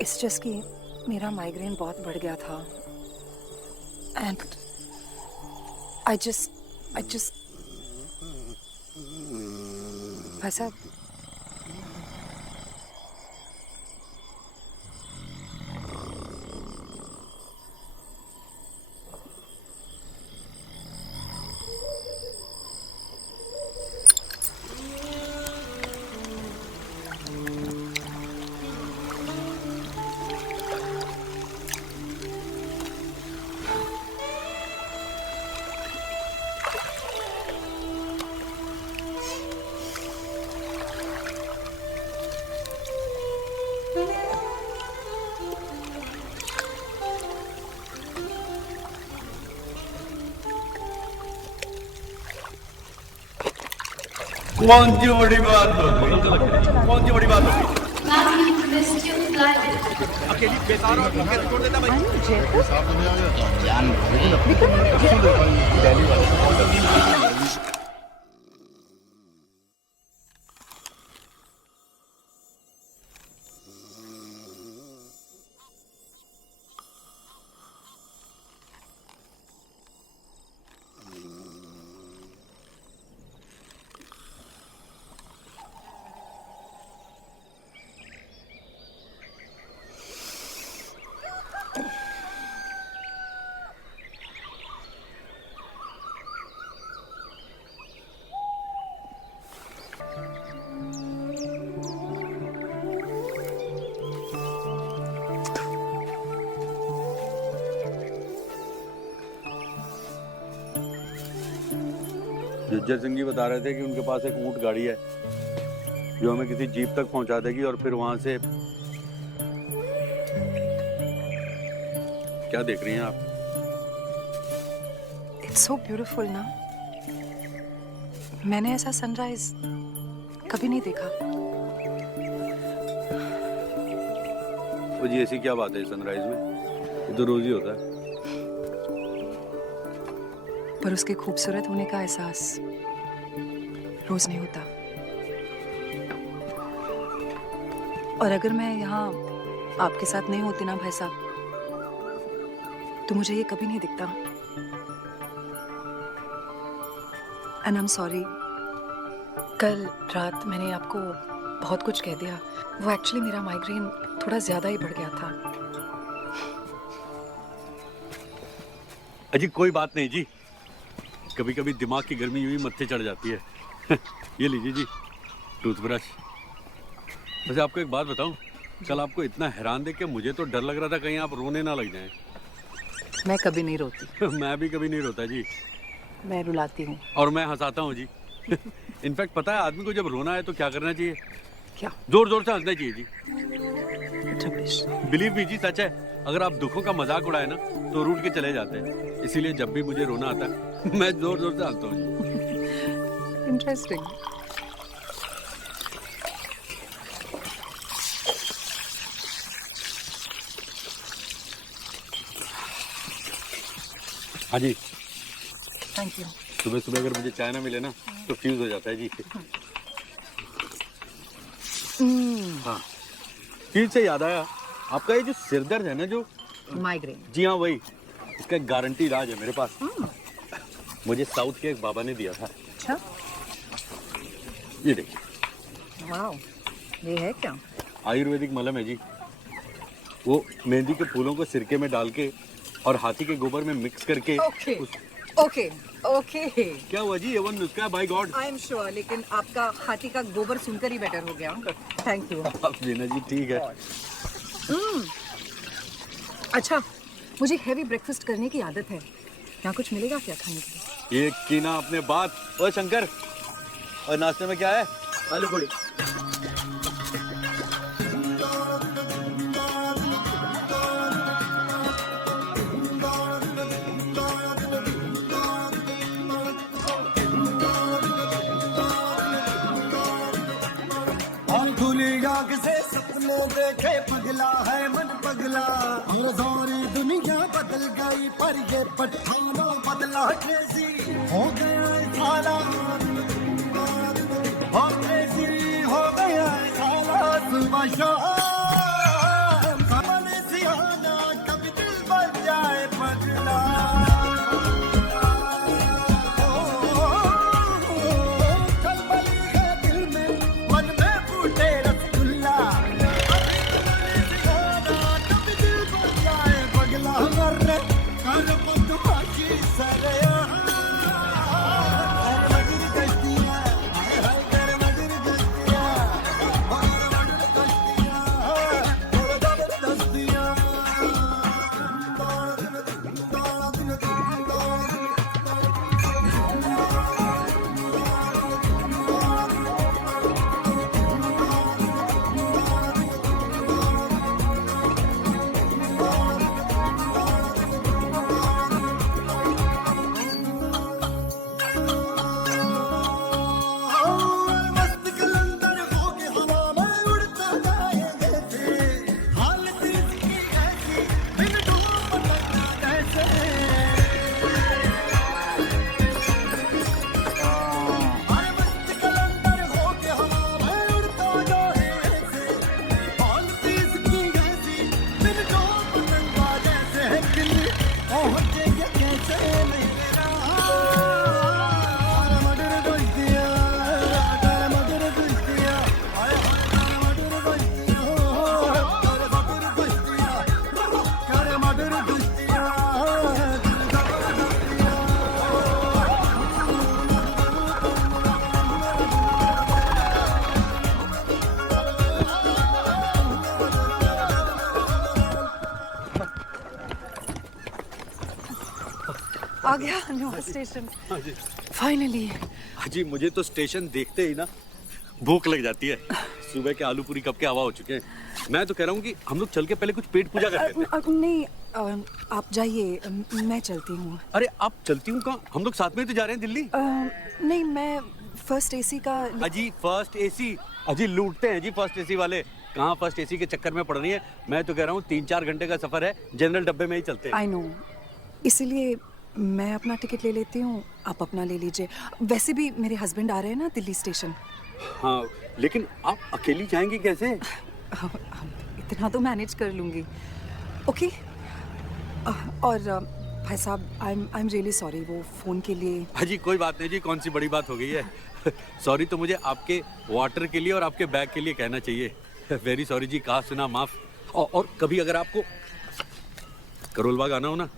It's just कि मेरा माइग्रेन बहुत बढ़ गया था and I just भाई साहब, कौन सी बड़ी बात होगी? कौन सी बड़ी बात होगी? अकेली बेकार और कैसे छोड़ देता भाई? साफ नहीं आ गया लेकिन दिल्ली वाले जज्जर सिंह जी बता रहे थे कि उनके पास एक ऊंट गाड़ी है जो हमें किसी जीप तक पहुंचा देगी और फिर वहां से। क्या देख रही हैं आप? It's so beautiful ना। मैंने ऐसा सनराइज कभी नहीं देखा। वो तो जी ऐसी क्या बात है सनराइज में, ये तो रोज ही होता है। पर उसके खूबसूरत होने का एहसास रोज नहीं होता। और अगर मैं यहाँ आपके साथ नहीं होती ना भाई साहब, तो मुझे ये कभी नहीं दिखता। एंड आई एम सॉरी, कल रात मैंने आपको बहुत कुछ कह दिया। वो एक्चुअली मेरा माइग्रेन थोड़ा ज्यादा ही बढ़ गया था। अजी कोई बात नहीं जी, कभी कभी दिमाग की गर्मी यूं ही मत्थे चढ़ जाती है। ये लीजिए जी टूथब्रश। वैसे आपको एक बात बताऊं, कल आपको इतना हैरान देख के मुझे तो डर लग रहा था कहीं आप रोने ना लग जाएं। मैं कभी नहीं रोती। मैं भी कभी नहीं रोता जी। मैं रुलाती हूँ। और मैं हंसाता हूँ जी। इनफैक्ट पता है आदमी को जब रोना है तो क्या करना चाहिए? क्या? जोर जोर से हंसना चाहिए जी। अच्छा बिलीव मी जी, सच है। अगर आप दुखों का मजाक उड़ाए ना तो रूठ के चले जाते हैं। इसीलिए जब भी मुझे रोना आता है मैं जोर जोर से हंसता हूँ जी। इंटरेस्टिंग। हाँ जी, थैंक यू। सुबह सुबह अगर मुझे चाय ना मिले ना तो फ्यूज हो जाता है जी। हाँ, फ्यूज से याद आया, आपका ये जो सिर दर्द है ना, जो माइग्रेन। जी हाँ वही, इसका गारंटी इलाज है मेरे पास। मुझे साउथ के एक बाबा ने दिया था। अच्छा, ये देखिए। वाओ, ये है क्या? आयुर्वेदिक मलहम है जी। वो मेहंदी के फूलों को सिरके में डाल के और हाथी के गोबर में मिक्स करके ओके ओके ओके। क्या हुआ जी, ये वो नुस्खा है by God. I am sure, लेकिन आपका हाथी का गोबर सुनकर ही बेटर हो गया। Thank you. आप लेना जी, ठीक है। अच्छा, मुझे हेवी ब्रेकफास्ट करने की आदत है। यहाँ कुछ मिलेगा क्या खाने के लिए? ये की ना अपने बात। ओ शंकर, और नाश्ते में क्या है? आलू पूड़ी। से सपने देखे पगला है मन पगला, और सारी दुनिया बदल गई पर ये पठाना बदला कैसी हो गया साला, और कैसी हो गया साला सुबह शाम। सामने सियाना कभी दिल बन जाए पगला। आ गया नोवा स्टेशन। फाइनली। जी मुझे तो स्टेशन देखते ही ना भूख लग जाती है। सुबह के आलू पूरी कब के हवा हो चुके हैं। मैं तो कह रहा हूँ कि हम लोग चल के पहले कुछ पेट पूजा करते हैं। नहीं, आप जाइए, मैं चलती हूँ। अरे आप चलती हूँ कहाँ? हम लोग साथ में तो जा रहे हैं दिल्ली। नहीं, मैं फर्स्ट एसी का। अजी फर्स्ट एसी? अजी लूटते हैं जी फर्स्ट एसी वाले। कहाँ फर्स्ट एसी के चक्कर में पड़ रही है। मैं तो कह रहा हूँ 3-4 घंटे का सफर है, जनरल डब्बे में ही चलते हैं। आई नो, इसीलिए मैं अपना टिकट ले लेती हूँ, आप अपना ले लीजिए। वैसे भी मेरे हस्बैंड आ रहे हैं ना दिल्ली स्टेशन। हाँ, लेकिन आप अकेली जाएंगी कैसे? इतना तो मैनेज कर लूँगी। ओके। और भाई साहब, आई एम रियली सॉरी वो फ़ोन के लिए। हाँ जी, कोई बात नहीं जी, कौन सी बड़ी बात हो गई है। सॉरी तो मुझे आपके वाटर के लिए और आपके बैग के लिए कहना चाहिए। वेरी सॉरी जी, कहा सुना माफ। और कभी अगर आपको करोल बाग आना हो ना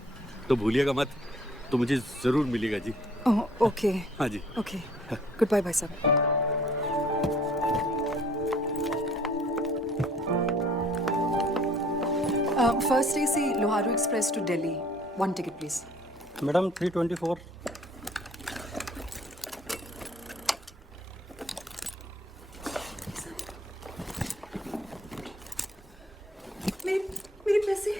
तो भूलिएगा मत, तो मुझे जरूर मिलेगा जी। ओके। हाँ जी, ओके, गुड बाय भाई साहब। First AC Loharu express to Delhi, 1 ticket please. Madam 324। मेरे पैसे।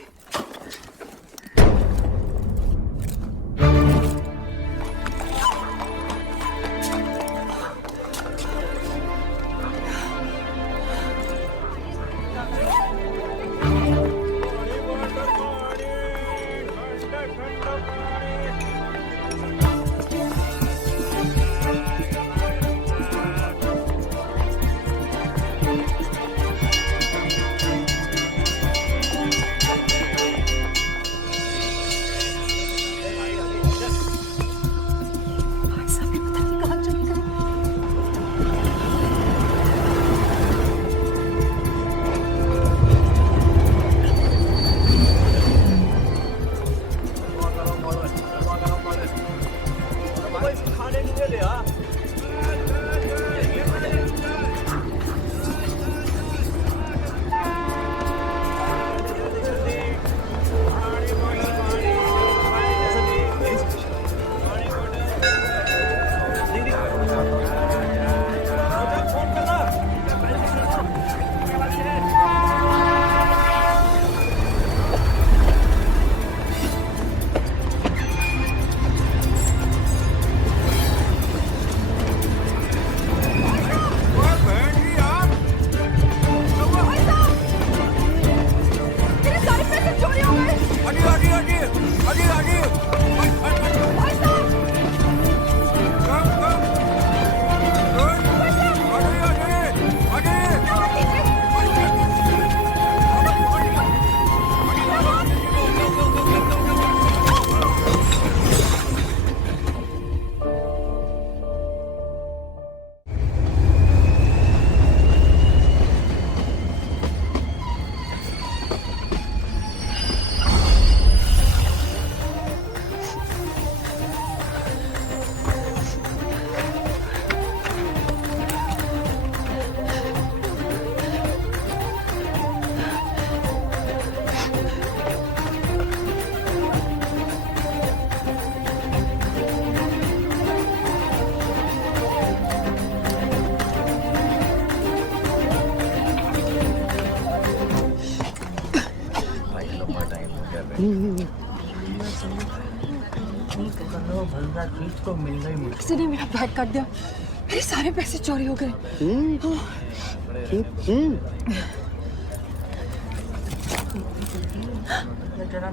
किसी ने मेरा बैग काट दिया, मेरे सारे पैसे चोरी हो गए।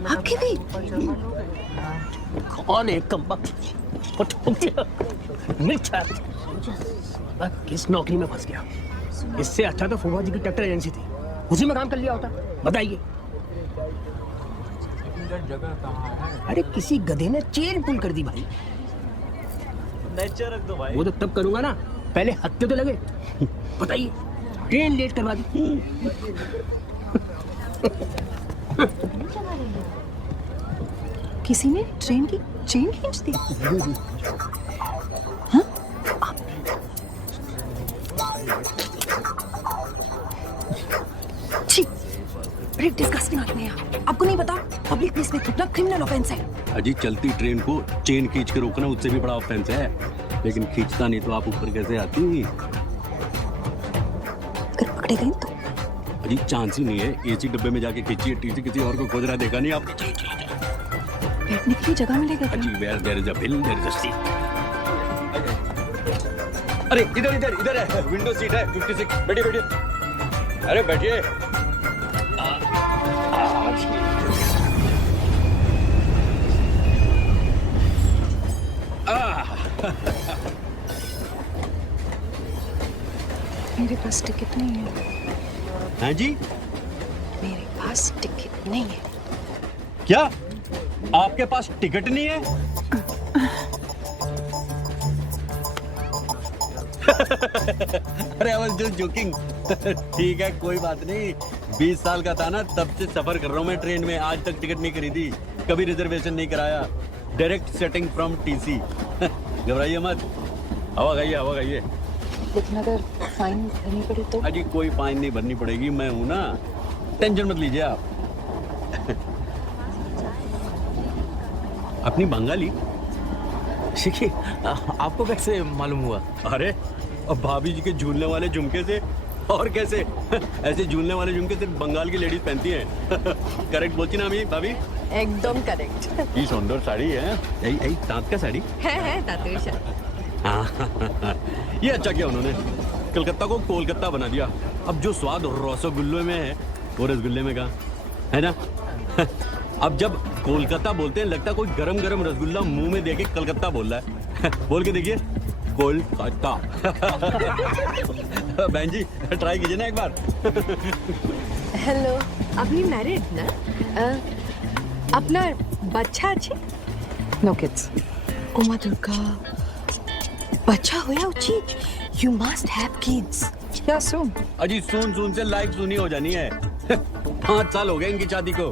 आपके भी? कौन है कमबख्त? मिर्चा किस नौकरी में फंस गया? इससे अच्छा तो फूफा जी की ट्रैक्टर एजेंसी थी, उसी में काम कर लिया होता। बताइए। जगह कहाँ है? अरे किसी गधे ने चेन पुल कर दी भाई। नेचर रख दो भाई। वो तो तब करूंगा ना, पहले हत्ते तो लगे। बताइए, ट्रेन लेट करवा दी। किसी ने ट्रेन की चेन खींच दी। बड़ी डिस्गस्टिंग आदमी है। आपको नहीं पता पब्लिक प्लेस में कितना क्रिमिनल ऑफेंस है। अजी चलती ट्रेन को चेन खींच के रोकना उससे भी बड़ा ऑफेंस है, लेकिन खींचता नहीं तो आप ऊपर कैसे आती? अगर पकड़े गए तो? अजी चांस ही नहीं है, एसी डब्बे में जाके खींचिए, टीसी किसी और को खोज रहा देखा नहीं आपने? बैठने के लिए जगह मिलेगा? अजी where there is a bill there is a seat. अरे इधर इधर इधर है, विंडो सीट है 56, बैठिए बैठिए। अरे बैठिए। मेरे पास टिकट नहीं है। हाँ जी, मेरे पास टिकट नहीं है। क्या आपके पास टिकट नहीं है? अरे आई वाज जस्ट जोकिंग। ठीक है, कोई बात नहीं। 20 साल का था ना, तब से सफर कर रहा हूँ मैं ट्रेन में। आज तक टिकट नहीं खरीदी, कभी रिजर्वेशन नहीं कराया, डायरेक्ट सेटिंग फ्रॉम टीसी। घबराइए मत, हवा खाइए, हवा खाइए। लेकिन अगर फाइन भरनी पड़े तो? अजी कोई फाइन नहीं भरनी पड़ेगी, मैं हूं ना, टेंशन मत लीजिए आप। अपनी बंगाली शिखी, आपको कैसे मालूम हुआ? अरे अब भाभी जी के झूलने वाले झुमके से, और कैसे? ऐसे झूलने वाले झुमके सिर्फ बंगाल की लेडीज पहनती हैं। करेक्ट बोलती ना अभी भाभी? एकदम करेक्ट। ये सुंदर साड़ी है, यही तांत का साड़ी है तातेश। ये अच्छा किया उन्होंने, कलकत्ता को कोलकाता बना दिया। अब जो स्वाद रसगुल्ले में है वो रसगुल्ले में कहाँ है ना। अब जब कोलकाता बोलते हैं लगता है कोई गरम गरम रसगुल्ला मुंह में देके कलकत्ता बोल रहा है। बोल के देखिए, कोलकाता। बहन जी ट्राई कीजिए ना एक बार। हेलो, আপনি ম্যারিড না? আপনার বাচ্চা আছে? No kids. ও মা দুর্গা, বাচ্চা হওয়া উচিত। You must have kids. Yeah, soon. अजी सुन से लाइफ सुनी हो जानी है। 5 साल हो गए इनकी शादी को।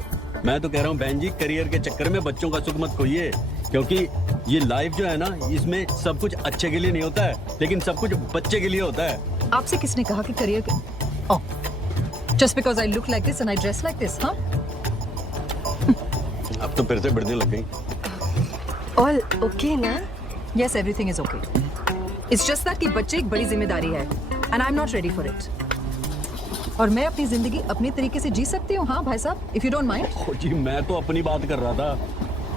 मैं तो कह रहा हूँ बहन जी, करियर के चक्कर में बच्चों का सुख मत खोइए, क्योंकि ये लाइफ जो है ना, इसमें सब कुछ अच्छे के लिए नहीं होता है, लेकिन सब कुछ बच्चे के लिए होता है। आपसे किसने कहा कि करियर के? Oh, just because I look like this and I dress like this, huh? अब तो फिर से बढ़ने लग गई। All okay ना? Yes, everything is okay. It's just that कि बच्चे एक बड़ी जिम्मेदारी है, and I'm not ready for it. और मैं अपनी जिंदगी अपने तरीके से जी सकती हूँ, हाँ भाई साहब, if you don't mind. जी मैं तो अपनी बात कर रहा था।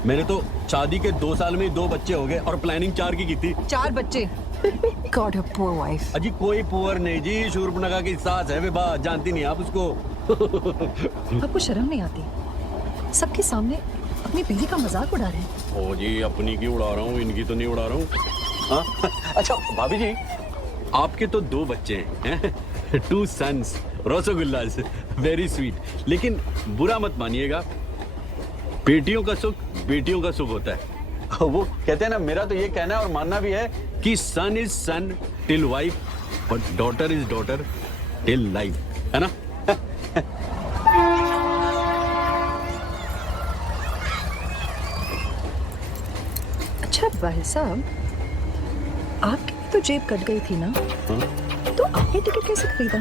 मैंने तो शादी के 2 साल में 2 बच्चे हो गए और प्लानिंग 4 की थी। 4 बच्चे? God, a poor wife. अजी कोई पुअर नहीं जी, शूर्पणखा की सास है विभा, जानती नहीं आप उसको। आपको शर्म नहीं आती? सबके सामने अपनी बीवी का मजाक उड़ा रहे हैं। ओ जी अपनी की उड़ा रहा हूँ, इनकी तो नहीं उड़ा रहा हूँ। हाँ? अच्छा भाभी जी, आपके तो 2 बच्चे हैं, 2 sons, रसगुल्लास, वेरी स्वीट। लेकिन बुरा मत मानिएगा, बेटियों का सुख बेटियों का सुख होता है। वो कहते हैं ना, मेरा तो ये कहना है और मानना भी है कि son is son till wife, but daughter is daughter till life, है ना। अच्छा भाई साहब, आपकी भी तो जेब कट गई थी ना? तो आपने टिकट कैसे खरीदा?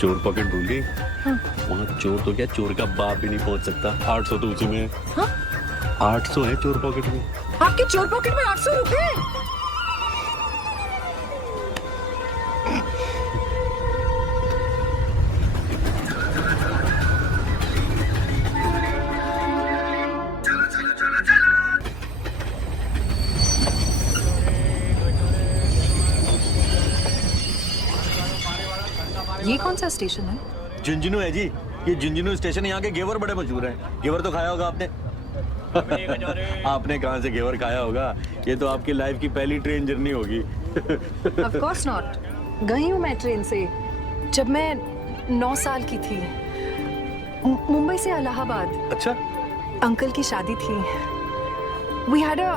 चोर पॉकेट भूल गई? हाँ। वहाँ चोर तो क्या, चोर का बाप भी नहीं पहुँच सकता। 800 तो उसी में है। हाँ? 800 है चोर पॉकेट में। आपके चोर पॉकेट में 800 रुपए? ये कौन सा स्टेशन है? झुंझुनू है जी, ये झुंझुनू स्टेशन। यहाँ के घेवर बड़े मशहूर हैं। घेवर तो खाया होगा आपने। आपने कहाँ से घेवर खाया होगा? ये तो आपकी लाइफ की पहली ट्रेन जर्नी होगी। Of course not. गई हूँ मैं ट्रेन से जब मैं 9 साल की थी, मुंबई से इलाहाबाद। अच्छा। अंकल की शादी थी। We had a,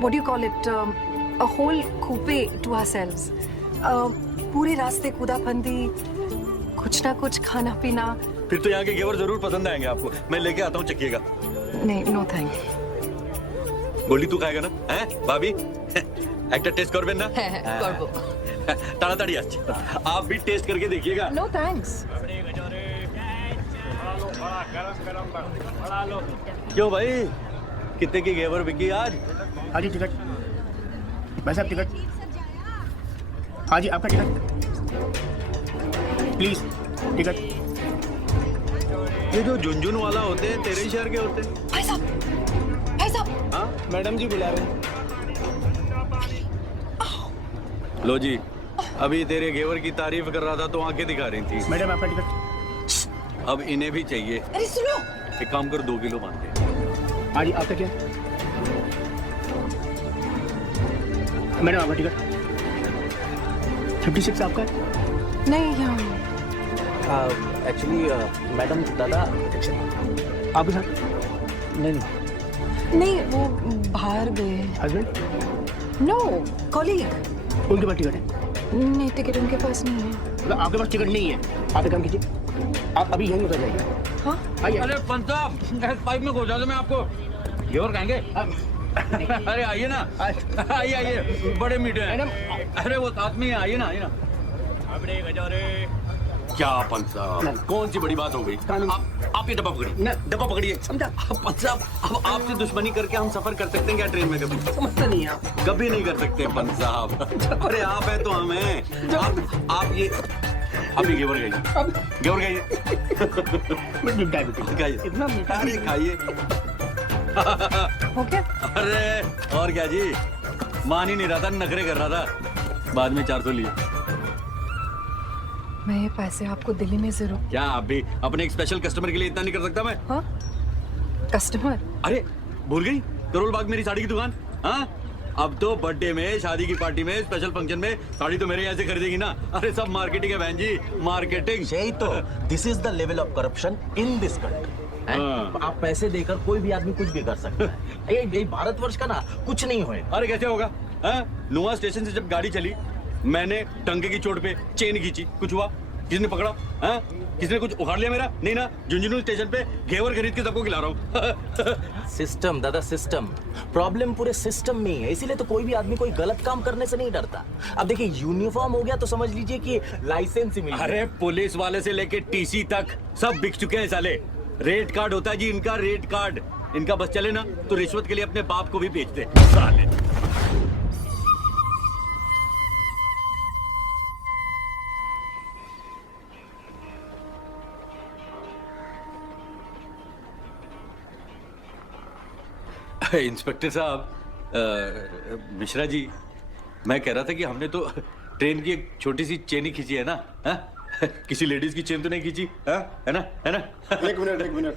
what do you call it, a whole coupe to ourselves. पूरे रास्ते कूदाफंदी, कुछ ना कुछ खाना पीना। फिर तो यहाँ के घेवर जरूर पसंद आएंगे आपको। मैं लेके आता हूँ, चखिएगा। नहीं, नो थैंक। गोली तू खाएगा ना? हैं भाभी? একটা টেস্ট করবেন না? হ্যাঁ করব। তাড়াতাড়ি আসছে, आप भी टेस्ट करके देखिएगा। No thanks. क्यों भाई, कितने की घेवर बिकी आज? हाँ जी टिकट, भाई साहब टिकट। हाँ जी आपका टिकट, प्लीज टिकट। ये जो झुंझुनू वाला होते हैं तेरे ही शहर के होते हैं? भाई साहब। हाँ मैडम जी बुला रहे हैं। लो जी, अभी तेरे घेवर की तारीफ कर रहा था तो आंखें दिखा रही थी। मैडम आपका टिकट। अब इन्हें भी चाहिए। अरे सुनो, एक काम कर 2 किलो बांध दे। हाँ जी, आपका क्या? मैडम आपका टिकट 56 आपका है? नहीं यहाँ एक्चुअली मैडम दादा आपके साथ? नहीं नहीं, वो बाहर गए। हस्बैंड? No, colleague. उनके पास टिकट है? नहीं, टिकट उनके पास नहीं है। मतलब आपके पास टिकट नहीं है? आप एक काम कीजिए, आप अभी यहीं उतर जाइए। हाँ? आइए। अरे पंत साहब, पाइप में घुसा दो, मैं आपको घेवर कहेंगे। अरे आइए ना, आइए आइए, बड़े मीठे हैं। अरे वो साथ में आइए ना, आइए ना। क्या पंत साहब, कौन सी बड़ी बात हो गई? आप ये डब्बा पकड़िए, डब्बा पकड़िए। समझा? पंत साहब, अब आपसे दुश्मनी करके हम सफर कर सकते हैं क्या ट्रेन में? कभी समझता नहीं आप। कभी नहीं कर सकते पंत साहब। अरे आप है तो हम हैं। आप ये घेवर खाइए, घेवर खाइए। डायबिटीज खाइए, इतना मीठा खाइए। हो गया? अरे और क्या जी, मान ही नहीं रहा था, नखरे कर रहा था। बाद में 400 लिए। मैं ये पैसे आपको दिल्ली में जरूर। क्या आप भी अपने एक स्पेशल कस्टमर के लिए इतना नहीं कर सकता मैं? हाँ? कस्टमर? अरे भूल गई, करोल बाग मेरी साड़ी की दुकान। हाँ, अब तो बर्थडे में, शादी की पार्टी में, स्पेशल फंक्शन में साड़ी तो मेरे यहाँ से खरीदेगी ना। अरे सब मार्केटिंग है बहन जी, मार्केटिंग। यही तो, this is the level of corruption in this country. आप पैसे देकर कोई भी आदमी कुछ भी कर सकता है। ये भारतवर्ष का ना कुछ नहीं होएगा। अरे कैसे होगा? नुआ स्टेशन से जब गाड़ी चली, मैंने टंके की चोट पे चेन खींची, कुछ हुआ? किसने पकड़ा? किसने कुछ उखाड़ लिया मेरा? नहीं ना। झुंझुनू स्टेशन पे घेवर खरीद के सबको खिला रहा हूँ। सिस्टम दादा, सिस्टम। प्रॉब्लम पूरे सिस्टम में है, इसीलिए तो कोई भी आदमी कोई गलत काम करने से नहीं डरता। अब देखिए, यूनिफॉर्म हो गया तो समझ लीजिए कि लाइसेंस ही मिल गया। अरे पुलिस वाले से लेके टीसी तक सब बिक चुके हैं साले। रेट कार्ड होता है जी इनका, रेट कार्ड। इनका बस चले ना तो रिश्वत के लिए अपने बाप को भी बेचते साले। इंस्पेक्टर साहब, मिश्रा जी, मैं कह रहा था कि हमने तो ट्रेन की एक छोटी सी चेन ही खींची है ना? किसी लेडीज की चेन तो नहीं खींची? है ना, है ना? एक मिनट।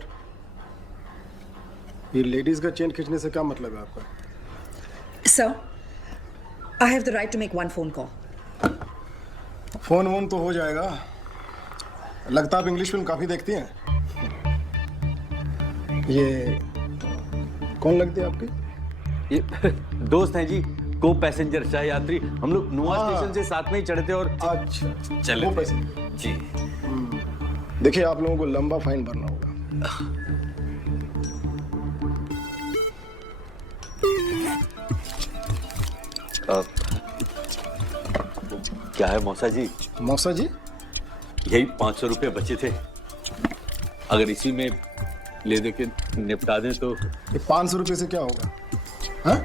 ये लेडीज का चेन खींचने से क्या मतलब है आपका? Sir, I have the right to make one phone call. Phone वोन तो हो जाएगा। लगता आप इंग्लिश फिल्म काफी देखती हैं। ये कौन लगती है आपकी? ये दोस्त हैं जी, को पैसेंजर सह यात्री। हम लोग नुआ स्टेशन से साथ में ही चढ़े थे और अच्छा चले वो थे। पैसेंजर जी। देखिए, आप लोगों को लंबा फाइन भरना होगा। क्या है मौसा जी? मौसा जी? यही 500 रुपए बचे थे, अगर इसी में ले दे के निपटा दें तो। ये 500 रुपए से क्या होगा? हाँ?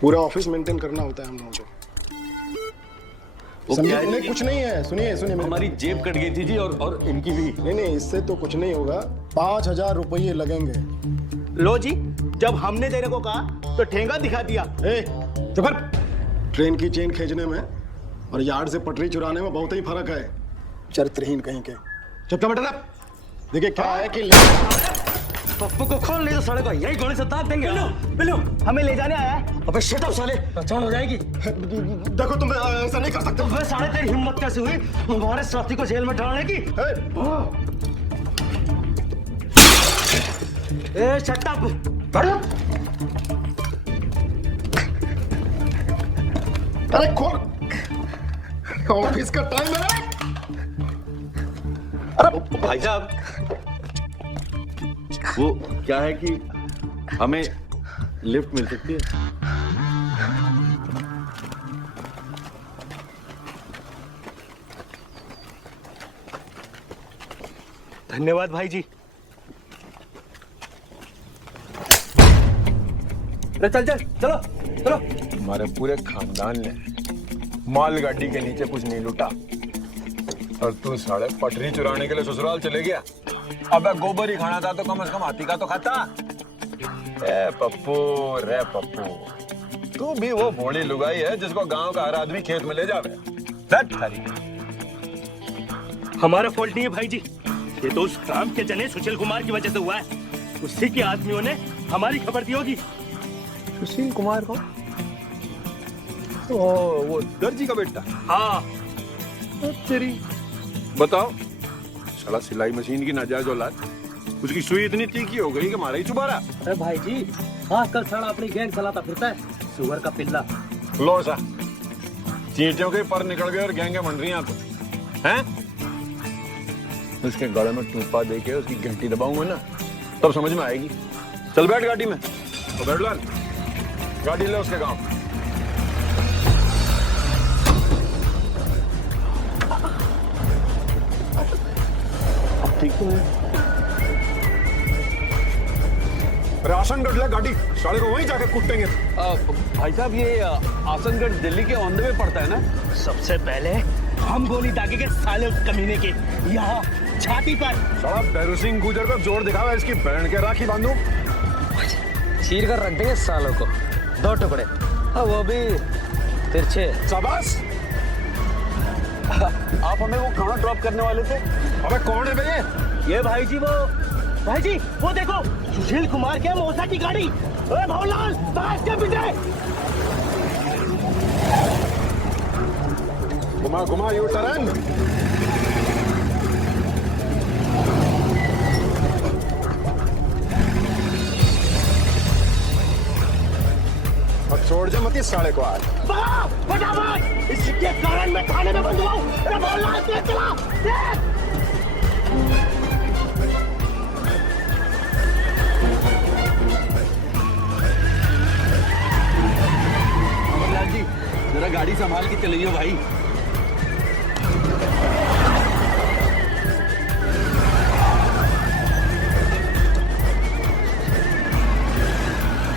पूरा ऑफिस मेंटेन करना होता है हम लोगों को। नहीं, कुछ नहीं है। सुनिए हमारी जेब कट गई थी जी, और इनकी भी। नहीं, इससे तो कुछ नहीं होगा। 5000 रुपये लगेंगे। लो जी, जब हमने तेरे को कहा तो ठेंगा दिखा दिया। चुप कर। ट्रेन की चेन खींचने में और यार्ड से पटरी चुराने में बहुत ही फर्क है। चरित्रहीन कहीं के। चुप बेटा। देखिए क्या है कि पप्पू को खोल ले तो साले को यही गोली से दाब देंगे। बिल्लू, हमें ले जाने आया है। अबे शट अप साले, पहचान हो जाएगी। देखो, तुम ऐसा नहीं कर सकते। अबे साले, तेरी हिम्मत कैसे हुई हमारे साथी को जेल में डालने की? ए शट अप। अरे खोल, ऑफिस का टाइम है। अरे भाई साहब, वो क्या है कि हमें लिफ्ट मिल सकती है? धन्यवाद भाई जी। चलो। हमारे पूरे खानदान ने मालगाड़ी के नीचे कुछ नहीं लूटा, और तू साले पटरी चुराने के लिए ससुराल चले गया। अबे गोबर ही खाना था तो कम से कम हाथी का तो खाता। ए पप्पू रे पप्पू, तू भी वो भोली लुगाई है जिसको गांव का हर आदमी खेत में ले जावे। दैट हरी हमारा फॉल्ट नहीं है भाई जी, ये तो उस काम के जने सुशील कुमार की वजह से हुआ है। उसी के आदमियों ने हमारी खबर दी होगी। सुशील कुमार को? ओ, वो दर्जी का बेटा? हाँ। तेरी बताओ, साला सिलाई मशीन की नाजायज औलाद, उसकी सुई इतनी तीखी हो गई कि मारा ही चुबारा। अरे भाई जी, आजकल साला अपनी गैंग चलाता फिरता है, सुअर का पिल्ला। लो सा, चींटियों के पर निकल गए और गैंगे बन रही हैं तो, हैं? उसके गले में टूपा देके उसकी घंटी दबाऊंगा ना, तब समझ में आएगी। चल बैठ गाड़ी में। तो बैठ लाल, गाड़ी ले उसके गांव। अब ठीक तो है। आसनगढ़ ले गाड़ी, साले को वहीं जाके कूटेंगे। भाई साहब, ये आसनगढ़ दिल्ली के ऑन द वे पड़ता है ना? सबसे पहले हम गोली दागेंगे साले उस कमीने के यहाँ छाती पर। साला भैरू सिंह गुजर को जोर दिखावा, इसकी बहन के राखी बांधू। चीर कर रख देंगे सालों को, 2 टुकड़े, और वो भी तिरछे। शाबाश। आप हमें वो कहाँ ड्रॉप करने वाले थे? अबे कौन है भैया? ये भाई जी वो देखो, सुशील कुमार के मौसा की गाड़ी। अरे भवलाल, ताश के पीछे। घुमा घुमा यू टर्न। अब छोड़ जा मत इस साले को आज। फटाफट, इसके कारण मैं थाने में बंद हुआ हूँ। अरे भवलाल, तेज चला, तेज। जी, जरा गाड़ी संभाल के चलिए भाई।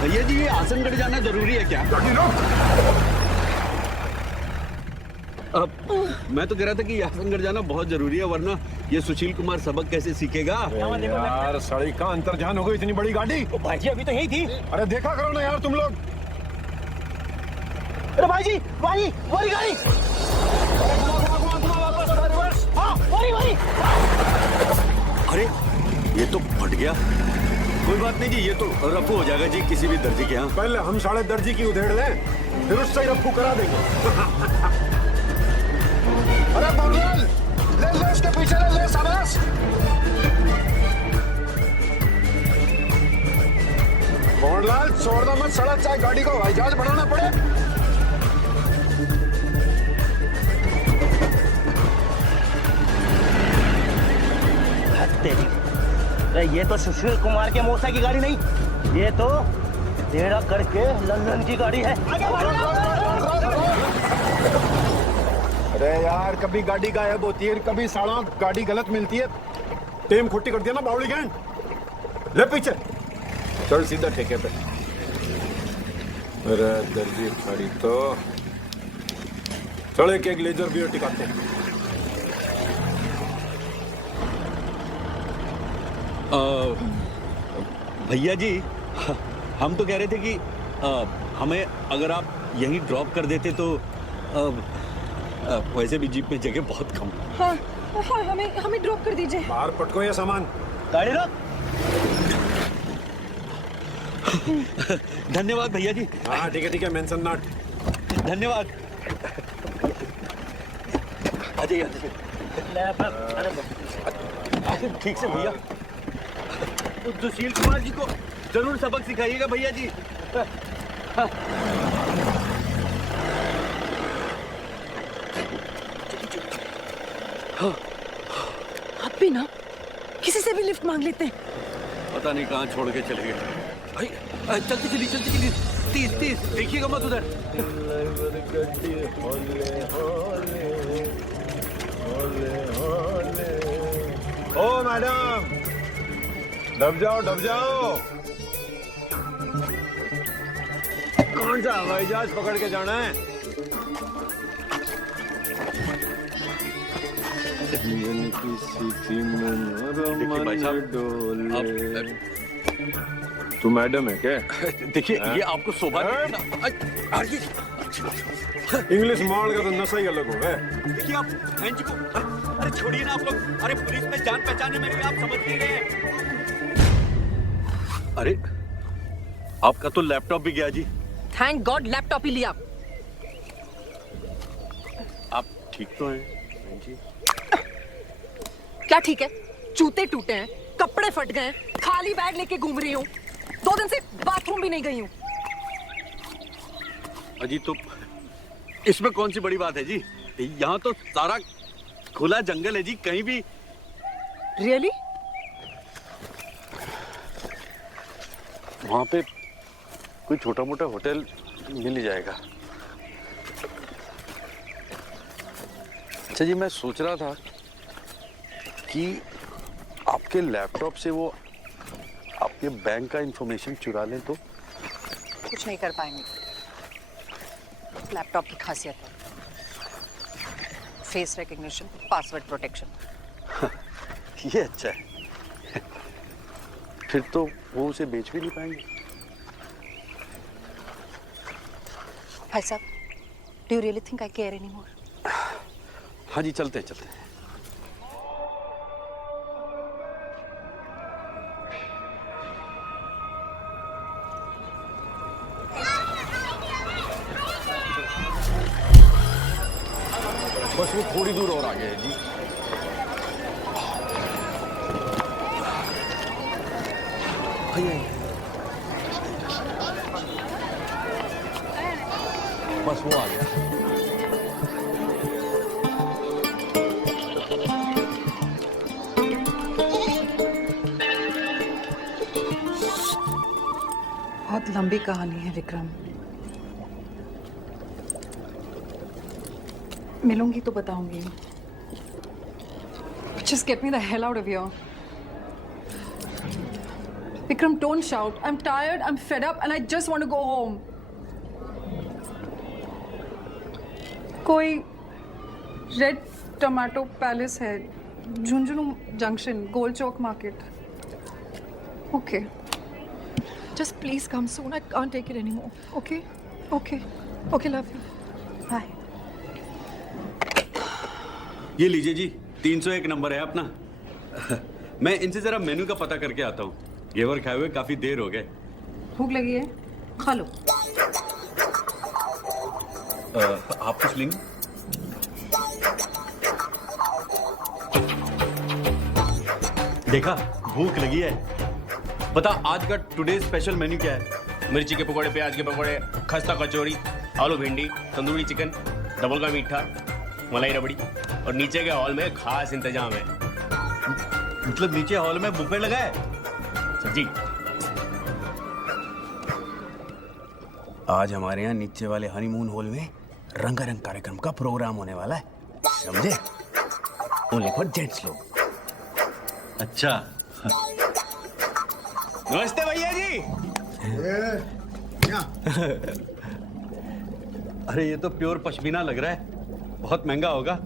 भैया जी, ये आसनगढ़ जाना जरूरी है क्या? अब मैं तो कह रहा था कि आसनगढ़ जाना बहुत जरूरी है, वरना ये सुशील कुमार सबक कैसे सीखेगा? यार सड़ी का अंतर्जान हो गई, इतनी बड़ी गाड़ी। भाई जी, अभी तो यही थी। अरे देखा करो ना यार तुम लोग। अरे भाई जी, वही गाड़ी। हाँ, वही। अरे ये तो फट गया। कोई बात नहीं जी, ये तो रफू हो जाएगा जी किसी भी दर्जी के यहाँ। पहले हम साले दर्जी की उधेड़ लें, फिर उससे ही रफू करा देंगे। अरे बोललाल, ले उसके पीछे ले शाबाश। बोललाल, छोड़ दो मत सड़क, चाहे गाड़ी को हवाई जहाज बनाना पड़े। ये तो सुशील कुमार के मौसा की गाड़ी नहीं, ये तो टेढ़ा करके लंदन की गाड़ी है। अरे यार, कभी गाड़ी गायब होती है, कभी साला गाड़ी गलत मिलती है। टेम खुट्टी कर दिया ना बावड़ी गैंग। ले पीछे चल सीधा ठेके पे। अरे दर्जी खड़ी तो चल एक लेजर भी टिकाते हैं। भैया जी, हम तो कह रहे थे कि हमें अगर आप यहीं ड्रॉप कर देते तो वैसे भी जीप में जगह बहुत कम। हाँ, हमें ड्रॉप कर दीजिए। बाहर पटको ये सामान। गाड़ी रोक। धन्यवाद भैया जी। हाँ ठीक है, मेंशन नॉट। धन्यवाद। आ जाइए। ठीक से भैया, सुशील कुमार जी को जरूर सबक सिखाइएगा भैया जी। आप भी ना किसी से भी लिफ्ट मांग लेते हैं। पता नहीं कहाँ छोड़ के चले गए भाई। चलती चली 30 देखिएगा मत उधर। ओ मैडम, डब जाओ। कौन सा हवाई जहाज पकड़ के जाना है? देखिए भाई साहब, तू मैडम है क्या? देखिए ये आपको शोभा इंग्लिश मार का तो नशा ही अलग हो गया। देखिए आप बहन जी को अरे छोड़िए ना आप लोग। अरे पुलिस में जान पहचान है मेरी, आप समझ नहीं रहे हैं। अरे आपका तो लैपटॉप भी गया जी। थैंक गॉड लैपटॉप ही लिया। आप ठीक तो हैं बहन जी? क्या ठीक है? जूते टूटे हैं, कपड़े फट गए, खाली बैग लेके घूम रही हूँ, 2 दिन से बाथरूम भी नहीं गई हूँ। अजी तो इसमें कौन सी बड़ी बात है जी? यहाँ तो सारा खुला जंगल है जी, कहीं भी। रियली? वहां पे कोई छोटा मोटा होटल मिल जाएगा। अच्छा जी, मैं सोच रहा था कि आपके लैपटॉप से वो आपके बैंक का इंफॉर्मेशन चुरा लें तो? कुछ नहीं कर पाएंगे। लैपटॉप की खासियत है फेस रिकग्निशन, पासवर्ड प्रोटेक्शन। ये अच्छा है। फिर तो वो उसे बेच भी नहीं पाएंगे। भाई साहब, do you really think I care anymore? हाँ जी, चलते हैं चलते हैं। बस वो थोड़ी दूर और आगे है जी। बस वो आ गया। बहुत लंबी कहानी है विक्रम, मिलूंगी तो बताऊंगी। Just get me the hell out of here. Vikram, don't shout. I'm tired, I'm fed up, and I just want to go home. कोई रेड टमाटो पैलेस है, Jhunjhunu junction, goal Chowk market. Okay. Just please come soon. I can't take it anymore. Okay? Okay. Okay, love you. Bye. ये लीजिए जी, 301 number है अपना। मैं इनसे जरा menu का पता करके आता हूँ। घेवर खाए हुए काफी देर हो गए। भूख लगी है? खा लो। आप कुछ लेंगे? देखा, भूख लगी है। बता आज का टुडे स्पेशल मेन्यू क्या है? मिर्ची के पकौड़े, प्याज के पकौड़े, खस्ता कचौड़ी, आलू भिंडी, तंदूरी चिकन, डबल का मीठा, मलाई रबड़ी और नीचे के हॉल में खास इंतजाम है। मतलब नीचे हॉल में बुफे लगा है? सब्जी। आज हमारे यहाँ नीचे वाले हनीमून हॉल में रंगारंग कार्यक्रम का प्रोग्राम होने वाला है, समझे? ओनली फॉर जेंट्स लोग। अच्छा। नमस्ते भैया जी। अरे ये तो प्योर पश्मीना लग रहा है, बहुत महंगा होगा।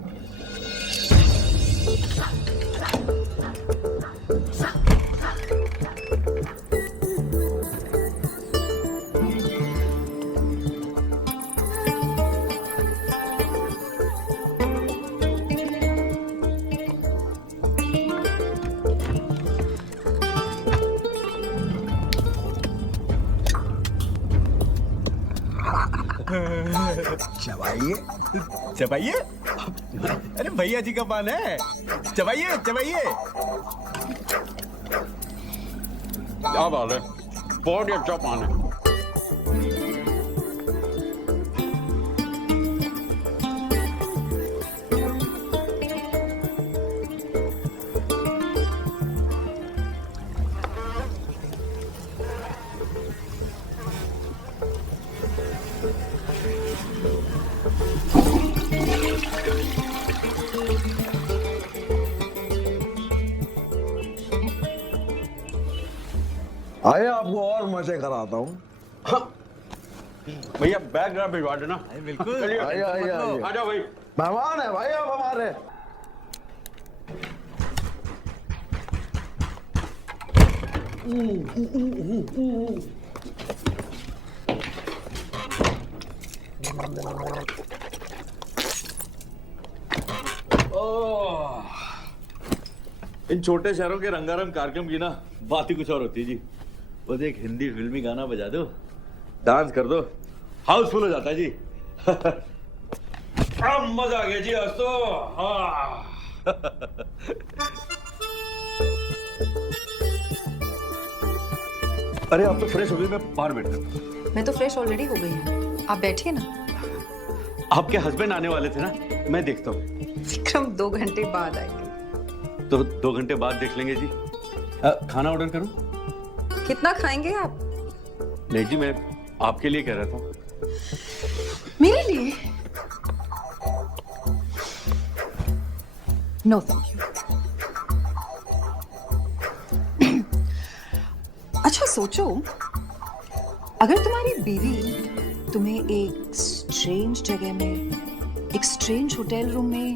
चबाइए चबाइए। अरे भैया जी का पान है, चबाइए चबाइए। क्या बात है, बहुत ही अच्छा पान है। आइए आपको और मजे कराता हूँ। भैया बैग जरा भिजवा देना। बिल्कुल। चलिए, आइए आइए आइए। आ जाओ भाई। मेहमान है भाई आप हमारे। इन छोटे शहरों के रंगारंग कार्यक्रम की ना बात ही कुछ और होती है जी। बस एक हिंदी फिल्मी गाना बजा दो, डांस कर दो, हाउसफुल हो जाता है जी। अब मजा आ गया जी आज तो। हाँ। अरे आप तो फ्रेश हो गई, मैं बाहर बैठता हूँ। मैं तो फ्रेश ऑलरेडी हो गई हूँ, आप बैठिए ना। आपके हस्बैंड आने वाले थे ना, मैं देखता हूँ। विक्रम 2 घंटे बाद आएंगे। तो 2 घंटे बाद देख लेंगे जी। खाना ऑर्डर करूं? कितना खाएंगे आप? नहीं जी, मैं आपके लिए कह रहा था। मेरे लिए? No thank you. अच्छा सोचो, अगर तुम्हारी बीवी तुम्हें एक स्ट्रेंज जगह में, एक स्ट्रेंज होटल रूम में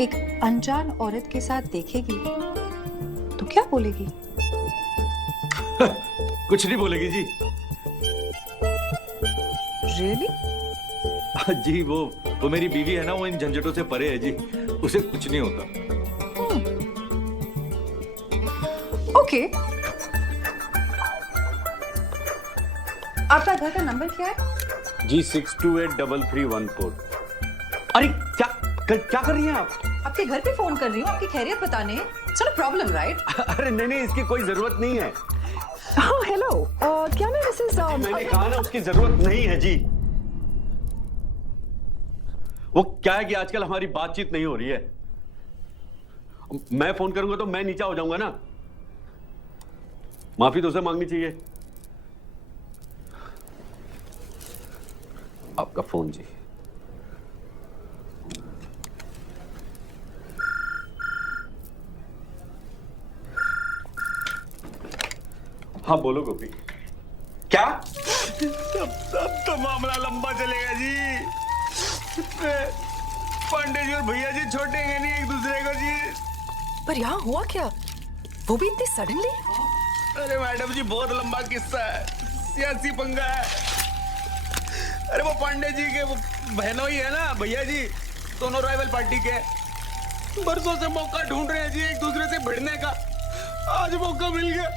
एक अनजान औरत के साथ देखेगी तो क्या बोलेगी? कुछ नहीं बोलेगी जी। Really? जी वो मेरी बीवी है ना, वो इन झंझटों से परे है जी, उसे कुछ नहीं होता। ओके। आपका घर का नंबर क्या है? जी 628331 अरे क्या कर रही हैं आप? आपके घर पे फोन कर रही हूँ आपकी खैरियत बताने। चलो प्रॉब्लम राइट? अरे नहीं, इसकी कोई जरूरत नहीं है। हाँ हेलो, क्या मैं मिसेस मैंने कहा ना उसकी जरूरत नहीं है जी। वो क्या है कि आजकल हमारी बातचीत नहीं हो रही है। मैं फोन करूंगा तो मैं नीचा हो जाऊंगा ना, माफी तो उसे मांगनी चाहिए। आपका फोन जी। हाँ बोलो गोपी। क्या? अब तो मामला लंबा चलेगा जी। पांडे जी और भैया जी छोड़ेंगे नहीं एक दूसरे को जी। पर यहाँ हुआ क्या? वो भी इतनी सडनली? अरे मैडम जी बहुत लंबा किस्सा है, सियासी पंगा है। अरे वो पांडे जी के वो बहनों ही है ना, भैया जी, दोनों राइवल पार्टी के, बरसों से मौका ढूंढ रहे हैं जी एक दूसरे से भिड़ने का। आज मौका मिल गया,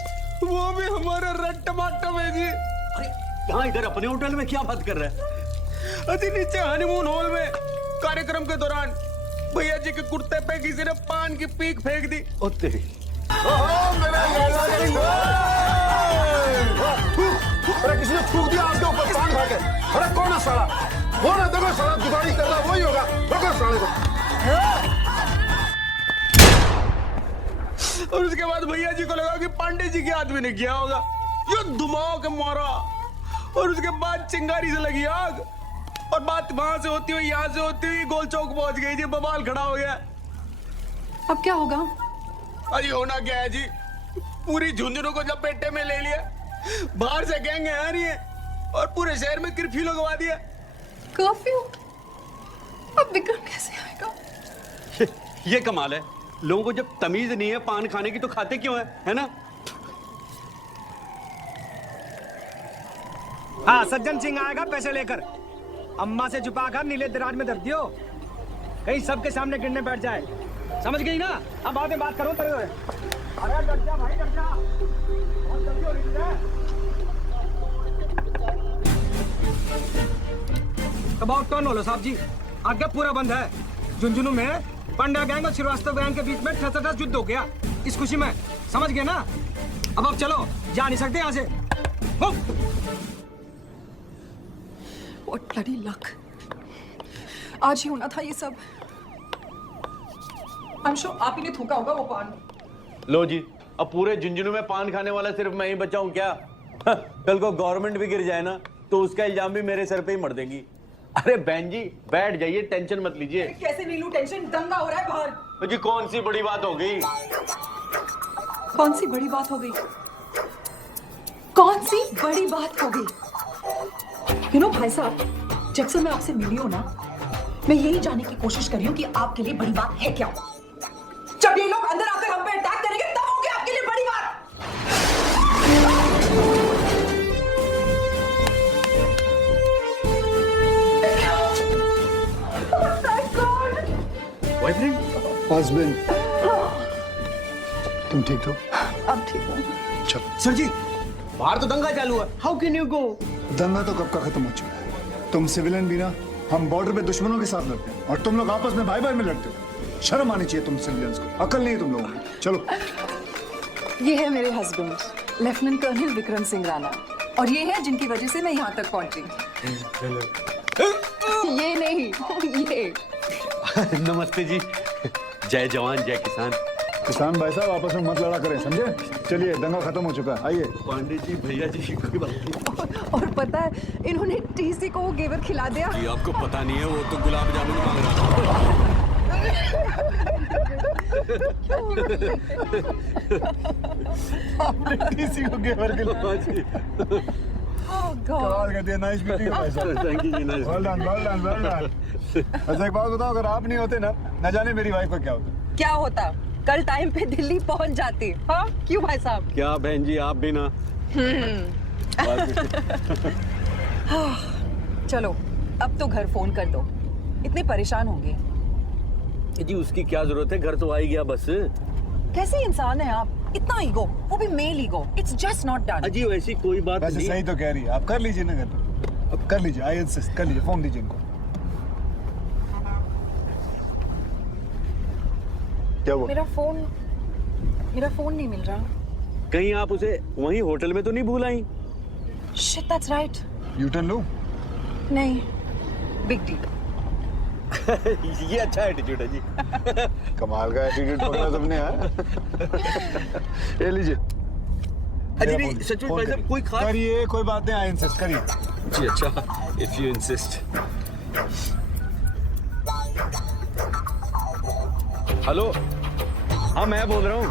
वो भी हमारा रट टमाटर में जी। अरे यहाँ इधर अपने होटल में क्या बात कर रहे हैं? अजी नीचे हनीमून हॉल में कार्यक्रम के दौरान भैया जी के कुर्ते पे किसी ने पान की पीक फेंक दी। ओ तेरी। अरे किसी ने थूक दिया आपके ऊपर पान खा के। अरे कौन है साला? वो ना देखो साला जुगाड़ी कर रहा, वही होगा। पकड़ साले को। और उसके बाद भैया जी को लगा कि पांडे जी के आदमी ने किया होगा, ये धुमाव के मारा। और उसके बाद चिंगारी से लगी आग, और बात वहां से होती हुई यहाँ से होती हुई गोल चौक पहुंच गई जी। बवाल खड़ा हो गया। अब क्या होगा? अजी होना क्या है जी, पूरी झुंझुनू को जब पेटे में ले लिया, बाहर से गैंग आ रही है और पूरे शहर में कर्फ्यू लगवा दिया। कर्फ्यू? अब विक्रम कैसे आएगा? ये कमाल है, लोगों को जब तमीज नहीं है पान खाने की तो खाते क्यों है ना? हाँ सज्जन सिंह आएगा पैसे लेकर। अम्मा से छुपाकर नीले दराज में धर दियो, कहीं सबके सामने गिरने बैठ जाए। समझ गई ना? अब बाद में बात करो तेरे। अरे डर जा भाई, डर जा। बहुत जल्दी हो रही है। कबाब टर्न होलो साहब जी, आगे पूरा बंद है। झुंझुनू में पंडा गैंग और श्रीवास्तव गैंग के बीच में ठस युद्ध हो गया इस खुशी में। समझ गए ना? अब चलो, जा नहीं सकते यहाँ से। What bloody luck. आज ही होना था ये सब। I'm sure आप ही ने थूका होगा वो पान। लो जी, अब पूरे झुंझुनू में पान खाने वाला सिर्फ मैं ही बचा हूं क्या? कल को गवर्नमेंट भी गिर जाए ना तो उसका इल्जाम भी मेरे सर पे ही मर देंगी। अरे बहन जी बैठ जाइए, टेंशन मत लीजिए। कैसे नहीं लूं टेंशन, दंगा हो रहा है बाहर। तो जी कौन सी बड़ी बात हो गई? कौन सी बड़ी बात हो गई? कौन सी बड़ी बात हो गई? You know, भाई साहब, जब से मैं आपसे मिली हूं ना, मैं यही जानने की कोशिश कर रही हूँ कि आपके लिए बड़ी बात है क्या? जब ये लोग अंदर आकर हम पे अटैक करेंगे तब होगी आपके लिए बड़ी बात। हस्बैंड तुम ठीक हो? अब ठीक हूँ। चलो। सर जी बाहर तो दंगा चालू है, हाउ कैन यू गो? दंगा तो कब का खत्म हो चुका है। तुम सिविलियन भी ना, हम बॉर्डर पे दुश्मनों के साथ लड़ते हैं और तुम लोग आपस में भाई भाई में लड़ते हो। शर्म आनी चाहिए तुम सिविलियंस को, अकल नहीं है तुम लोगों में। चलो। ये है मेरे husband lieutenant colonel Vikram Singh Rana, और ये है जिनकी वजह से मैं यहाँ तक पहुँची। ये नहीं, ये। नमस्ते जी। जय जवान जय किसान। किसान भाई साहब आपस में मत लड़ा करें, समझे? चलिए दंगा खत्म हो चुका है, आइए। पांडे जी भैया जी कोई बात नहीं। और पता है इन्होंने टीसी को वो गेवर खिला दिया। जी आपको पता नहीं है, वो तो गुलाब जामुन मांग रहा था। आपने टीसी को गेवर खिलाया। कमाल कर दिया, नाइस मीटिंग यू भाई साहब। थैंक यू जी, nice. Well done, well done, well done. अच्छा एक बात बताओ, अगर आप नहीं होते ना, न जाने मेरी वाइफ का क्या होता। क्या होता? कल टाइम पे दिल्ली पहुंच जाती। हाँ क्यों भाई साहब? क्या बहन जी आप भी ना। चलो अब तो घर फोन कर दो, इतने परेशान होंगे। जी उसकी क्या जरूरत है, घर तो आ ही गया बस। कैसे इंसान है आप, इतना ईगो, वो भी male ego, it's just not done. अजी वैसी कोई बात वैसे नहीं। सही तो कह रही है, आप कर लीजिए ना, घर अब कर लीजिए, आई इंसिस्ट, कर लीजिए, फोन दीजिए इनको। क्या हुआ? मेरा फोन नहीं मिल रहा। कहीं आप उसे वहीं होटल में तो नहीं भूल आई? Shit that's right. U turn लो। नहीं, बिग डील। ये अच्छा एटीट्यूड है जी। कमाल का एटीट्यूड पकड़ा तुमने यार। ये लीजिए। अजी नहीं सचमुच भाई साहब कोई खास करिए, कोई बात नहीं, आई इंसिस्ट, करिए। जी अच्छा, इफ यू इंसिस्ट। हेलो, हाँ मैं बोल रहा हूँ।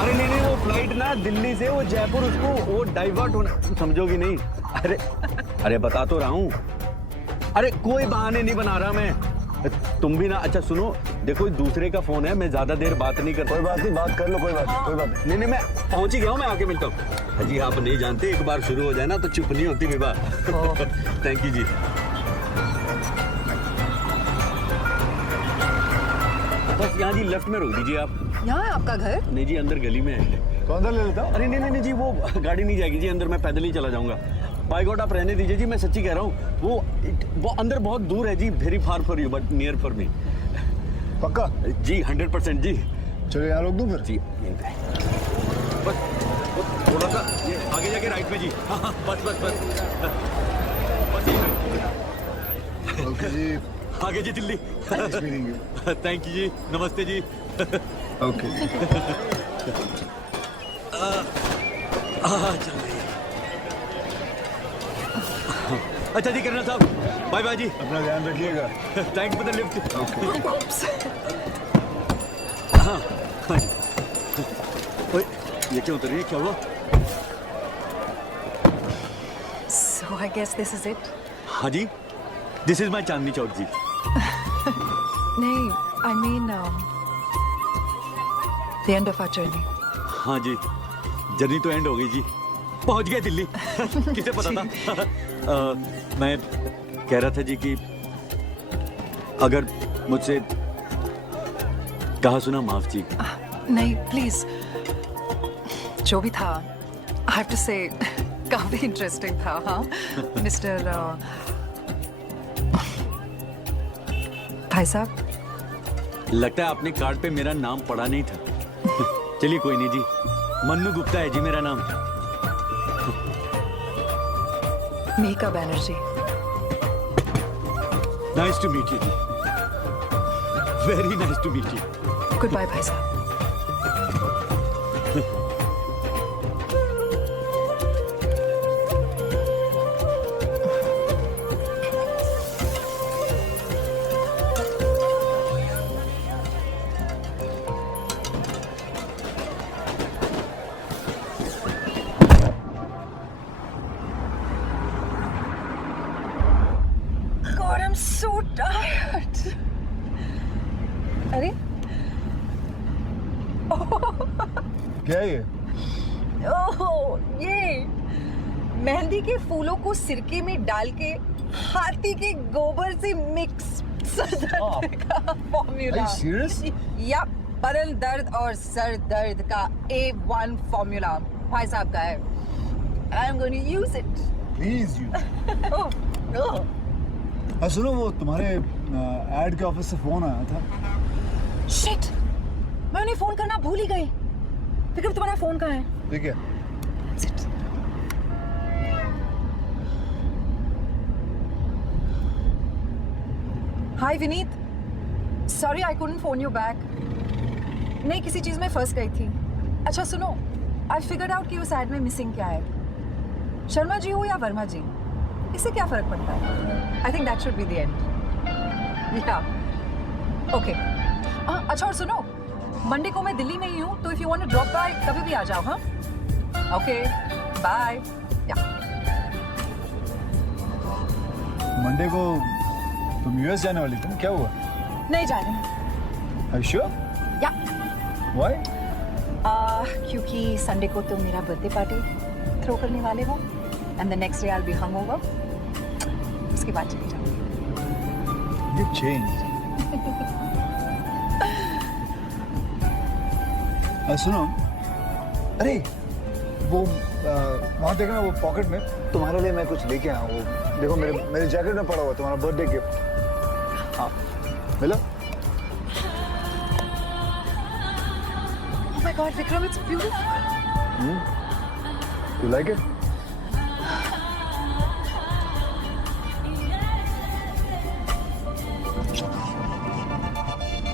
अरे नहीं वो फ्लाइट ना दिल्ली से वो जयपुर, उसको वो डाइवर्ट होना, समझोगी नहीं। अरे बता तो रहा हूँ। अरे कोई बहाने नहीं बना रहा मैं, तुम भी ना। अच्छा सुनो, देखो दूसरे का फोन है, मैं ज्यादा देर बात नहीं करता। कोई बात नहीं, बात कर लो, कोई बात नहीं, कोई बात नहीं। मैं पहुंच ही गया हूँ, मैं आके मिलता हूँ। जी आप नहीं जानते, एक बार शुरू हो जाए ना तो चुप नहीं होती विवाह। थैंक यू जी। बस यहाँ जी लेफ्ट में रोक दीजिए आप। यहाँ है आपका घर? नहीं जी अंदर गली में है। कौन सा ले लेता? अरे नहीं जी, वो गाड़ी नहीं जाएगी जी अंदर, मैं पैदल ही चला जाऊंगा। बाय गॉड आप रहने दीजिए जी, मैं सच्ची कह रहा हूँ। वो अंदर बहुत दूर है जी, very far for you but near for me. पक्का? जी 100% जी। चलो यहाँ रोक दूँ फिर? जी बस थोड़ा सा ये आगे जाके राइट में जी। हाँ बस ओके जी, आगे जी दिल्ली। थैंक यू जी, नमस्ते जी। ओके चल रही है। अच्छा जी कर्नल साहब, बाय बाय जी। अपना ध्यान रखिएगा। Thanks for the lift. हाँ ओए ये क्यों उतर रही है, क्या हुआ? So I guess this is it. हाँ जी, this is my Chandni Chowk जी। नहीं, I mean the end of our journey. हाँ जी, जर्नी तो एंड हो गई जी, पहुंच गए दिल्ली। किसे पता था। मैं कह रहा था जी कि अगर मुझसे कहा सुना माफ जी। नहीं प्लीज, जो भी था I have to say काफी इंटरेस्टिंग था। हाँ मिस्टर भाई साहब, लगता है आपने कार्ड पे मेरा नाम पढ़ा नहीं था। चलिए कोई नहीं जी, मन्नू गुप्ता है जी मेरा नाम। Megha Banerjee. Nice to meet you जी, very nice to meet you. Goodbye भाई साहब। God, I'm so tired. अरे क्या है ये? ओह, ये मेहंदी के फूलों को सिरके में डाल के हाथी के गोबर से मिक्स सर दर्द का फॉर्मूला। serious? या बदन दर्द और सर दर्द का A1 फॉर्मूला भाई साहब का है। I am going to use it. Please use. Oh. सुनो, वो तुम्हारे एड के ऑफिस से फोन आया था। Shit! मैं उन्हें फोन करना भूल ही गई। फिक्र तुम्हारा फोन कहाँ है? ठीक है। Hi Vineet, sorry I couldn't phone you back. नहीं, किसी चीज में फंस गई थी। अच्छा सुनो, आई फिगर्ड आउट कि उस एड में मिसिंग क्या है। शर्मा जी हो या वर्मा जी, इससे क्या फर्क पड़ता है? I think that should be the end. या ओके। अच्छा और सुनो, मंडे को मैं दिल्ली में ही हूँ, तो if you want to drop by कभी भी आ जाओ। हाँ ओके, बाय। या मंडे को तुम यूएस जाने वाली थी, क्या हुआ? नहीं जा रहे। Are you sure? या Why? क्योंकि संडे को तुम मेरा बर्थडे पार्टी थ्रो करने वाले हो and the next day I will be hangover. उसके बाद चले जाओ। You've changed. सुनो, अरे वो वहाँ देखना, वो पॉकेट में तुम्हारे लिए मैं कुछ लेके आया हूँ। वो देखो, मेरे जैकेट में पड़ा हुआ तुम्हारा बर्थडे गिफ्ट। हाँ, मिला? Oh my God, Vikram, it's beautiful. You like it?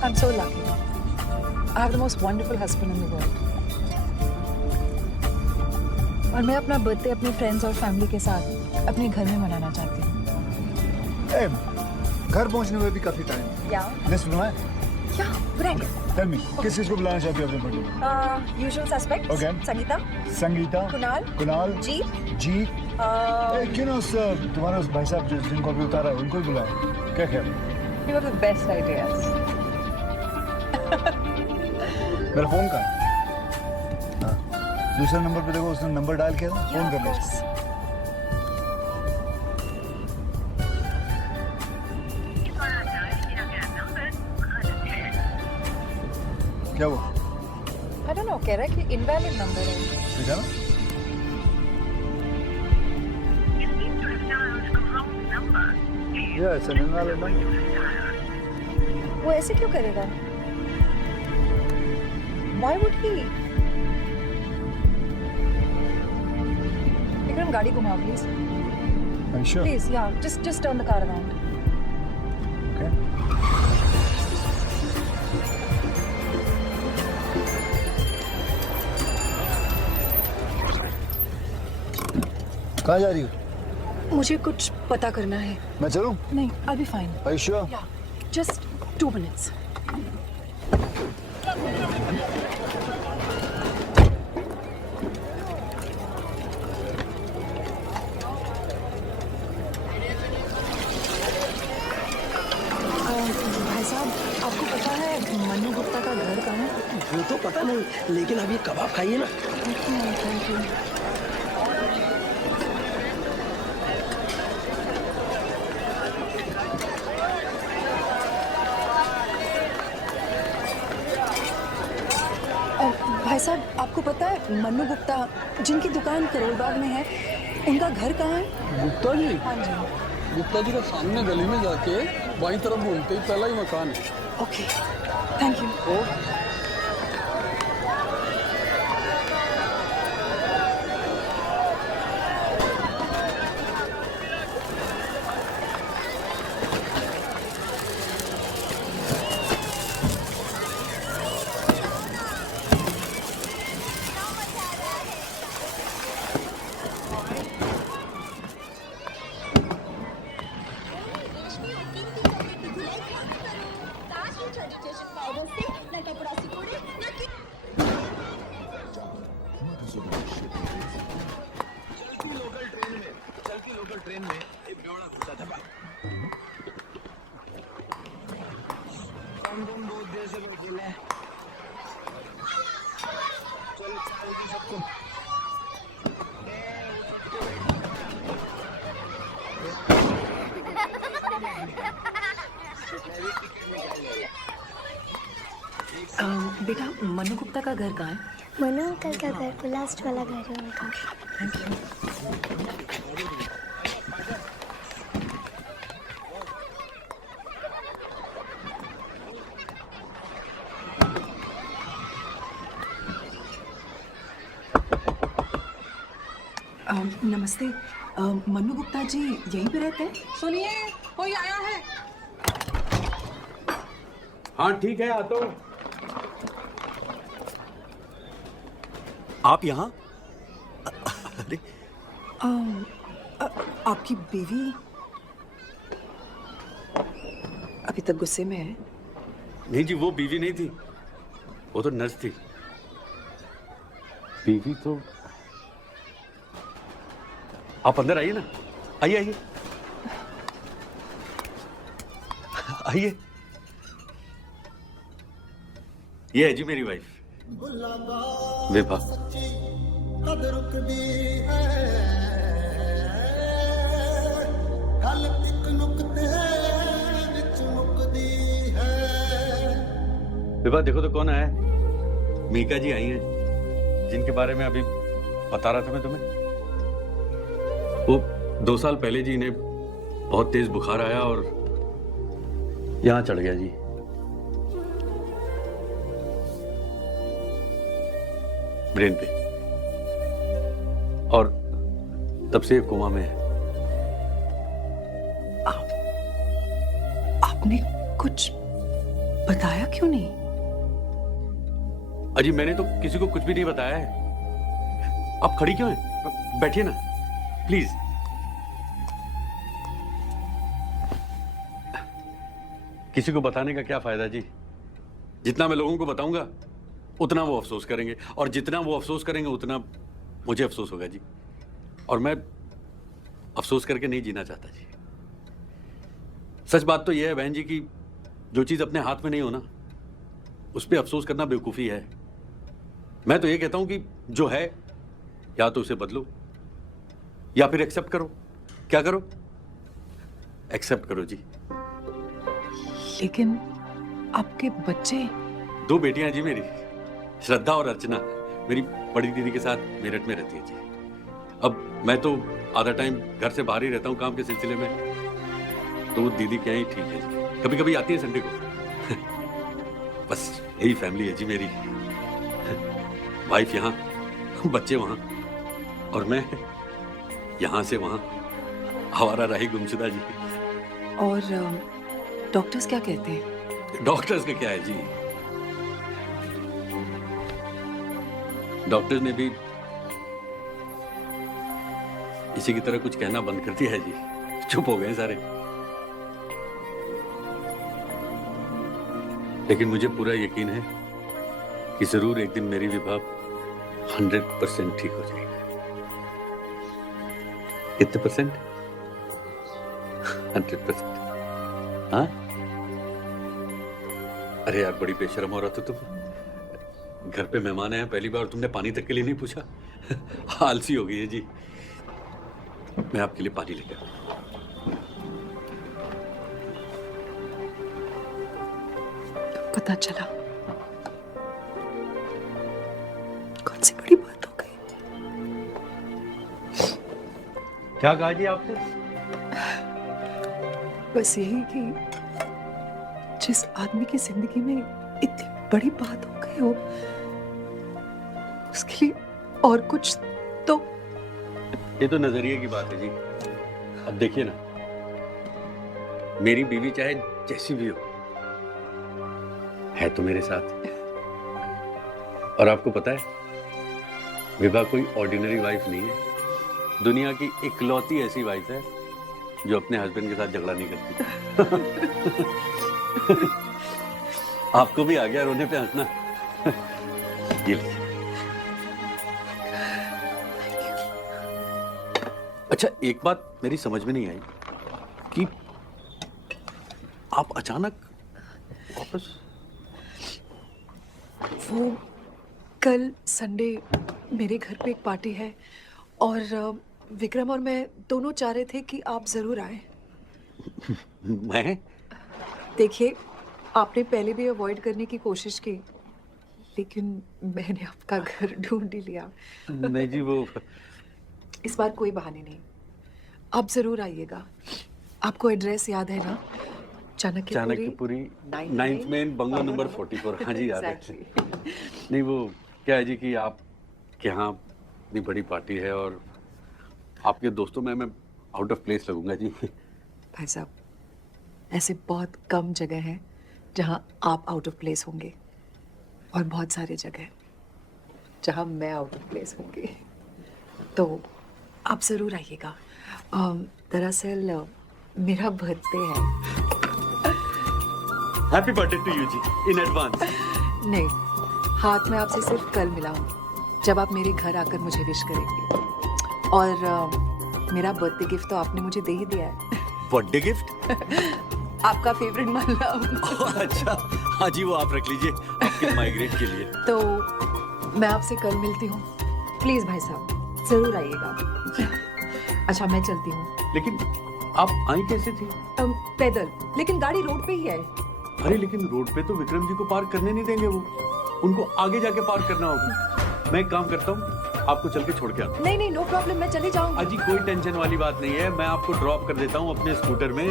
I'm so lucky. I have the most wonderful husband in the world. और मैं अपना बर्थडे अपने फ्रेंड्स और फैमिली के साथ अपने घर में मनाना चाहती हूँ। घर पहुँचने में भी काफी टाइम। या लिस्ट बनाए? या ब्रेक। Tell me, किस चीज को बुलाना चाहती हो अपने birthday? Usual suspects. Okay. Sangeeta, Kunal, Jeet. क्यों ना उस तुम्हारे उस भाई साहब जिनको अभी उतारा है उनको ही बुलाओ। क्या ख्याल? You have the best ideas. मेरा फोन कहाँ है? दूसरे नंबर पे देखो, उसने नंबर डायल किया था, फोन कर लो। क्या वो? I don't know, कह रहा है कि invalid number है। देखा ना? Yeah, it's an invalid number. वो ऐसे क्यों करेगा? Why would he? विक्रम, गाड़ी घुमाओ please. Are you sure? Please, yeah, just turn the car around. Okay. कहाँ जा रही हो? मुझे कुछ पता करना है। मैं चलूं? नहीं, I'll be fine. Are you sure? Yeah, just 2 minutes. भाई साहब, आपको पता है मनु गुप्ता का घर कहाँ है? वो तो पता नहीं, लेकिन अब ये कबाब खाइए ना। Thank you. भाई साहब, आपको पता है मनु गुप्ता जिनकी दुकान करोलबाग में है, उनका घर कहाँ है? गुप्ता जी? हाँ जी। गुप्ता जी का सामने गली में जाके बाईं तरफ बोलते ही पहला ही मकान है। Okay, thank you. बेटा मनु गुप्ता का घर कहाँ है? मनु अंकल का घर को लास्ट वाला घर है उनका। नमस्ते, मनु गुप्ता जी यहीं पे रहते हैं? सुनिए, कोई आया है? हाँ ठीक है, आता हूँ। आप यहाँ? अरे आपकी बीवी अभी तक गुस्से में है? नहीं जी, वो बीवी नहीं थी, वो तो नर्स थी। बीवी तो आप अंदर आइए ना, आइए आइए आइए। ये है जी मेरी वाइफ विभा। विभा देखो तो कौन आया है। मीका जी आई हैं, जिनके बारे में अभी बता रहा था मैं तुम्हें। वो 2 साल पहले जी इन्हें बहुत तेज बुखार आया और यहां चढ़ गया जी। ब्रेन पे, और तब से कोमा में है। आपने कुछ बताया क्यों नहीं? अजी मैंने तो किसी को कुछ भी नहीं बताया है। आप खड़ी क्यों हैं? बैठिए ना प्लीज। किसी को बताने का क्या फायदा जी? जितना मैं लोगों को बताऊंगा उतना वो अफसोस करेंगे, और जितना वो अफसोस करेंगे उतना मुझे अफसोस होगा जी। और मैं अफसोस करके नहीं जीना चाहता जी। सच बात तो यह है बहन जी कि जो चीज अपने हाथ में नहीं हो ना, उस पर अफसोस करना बेवकूफी है। मैं तो ये कहता हूं कि जो है या तो उसे बदलो या फिर एक्सेप्ट करो। क्या करो? एक्सेप्ट करो जी। लेकिन आपके बच्चे? 2 बेटियां जी मेरी, श्रद्धा और अर्चना। मेरी बड़ी दीदी के साथ मेरठ में रहती है जी। अब मैं तो आधा टाइम घर से बाहर ही रहता हूँ काम के सिलसिले में, तो वो दीदी क्या ही ठीक है जी। कभी कभी आती है संडे को। बस यही फैमिली है जी मेरी। वाइफ यहाँ, बच्चे वहाँ, और मैं यहाँ से वहाँ आवारा रही गुमशुदा जी। और डॉक्टर्स क्या कहते हैं? डॉक्टर्स का क्या है जी, डॉक्टर्स ने भी इसी की तरह कुछ कहना बंद कर दिया है जी। चुप हो गए सारे। लेकिन मुझे पूरा यकीन है कि जरूर एक दिन मेरी विभा 100% ठीक हो जाएगी। कितने %? 100%। हाँ? अरे यार बड़ी बेशर्म हो रहा था तुम। घर पे मेहमान आए हैं पहली बार, तुमने पानी तक के लिए नहीं पूछा। आलसी हो गई है जी। मैं आपके लिए पानी लेकर पता चला कौन सी बड़ी बात हो गई? क्या कहा जी आपने? बस यही कि जिस आदमी की जिंदगी में इतनी बड़ी बात हो गई हो, उसके लिए और कुछ तो। ये तो नजरिए की बात है जी। अब देखिए ना, मेरी बीवी चाहे जैसी भी हो, है तो मेरे साथ। और आपको पता है, विभा कोई ऑर्डिनरी वाइफ नहीं है। दुनिया की इकलौती ऐसी वाइफ है जो अपने हस्बैंड के साथ झगड़ा नहीं करती। आपको भी आ गया रोने पे हंसना। ये लीजिए। अच्छा एक बात मेरी समझ में नहीं आई कि आप अचानक वापस। वो कल संडे मेरे घर पे एक पार्टी है और विक्रम और मैं दोनों चाह रहे थे कि आप जरूर आए। मैं? देखिए, आपने पहले भी अवॉइड करने की कोशिश की, लेकिन मैंने आपका घर ढूंढ ही लिया। नहीं जी, वो इस बार कोई बहाने नहीं, आप जरूर आइएगा। आपको एड्रेस याद है ना? Chanakyapuri 9th main bungalow number 44। हाँ जी, याद है। नहीं, वो क्या है जी कि आप के यहाँ इतनी बड़ी पार्टी है और आपके दोस्तों में मैं आउट ऑफ प्लेस लगूंगा जी। भाई साहब, ऐसे बहुत कम जगह हैं जहाँ आप आउट ऑफ प्लेस होंगे, और बहुत सारे जगह जहाँ मैं आउट ऑफ प्लेस होंगी। तो आप ज़रूर आइएगा। दरअसल मेरा बर्थडे है। हैप्पी बर्थडे टू यू जी इन एडवांस। नहीं, हाथ में आपसे सिर्फ कल मिला हूँ, जब आप मेरे घर आकर मुझे विश करेंगे। और मेरा बर्थडे गिफ्ट तो आपने मुझे दे ही दिया है। Birthday gift? आपका फेवरेट माला। अच्छा, हाँ जी, वो आप रख लीजिए आपके माइग्रेट के लिए। तो मैं आपसे कल मिलती हूँ। प्लीज भाई साहब, जरूर आइएगा। अच्छा, मैं चलती हूँ। लेकिन आप आई कैसे थी? पैदल, लेकिन गाड़ी रोड पे ही है। अरे लेकिन रोड पे तो विक्रम जी को पार्क करने नहीं देंगे, वो उनको आगे जाके पार्क करना होगा। मैं एक काम करता हूँ, आपको चल के छोड़ के आता हूँ। नहीं, नो प्रॉब्लम, मैं चली जाऊंगी। अजी कोई टेंशन वाली बात नहीं है, मैं आपको ड्रॉप कर देता हूँ अपने स्कूटर में।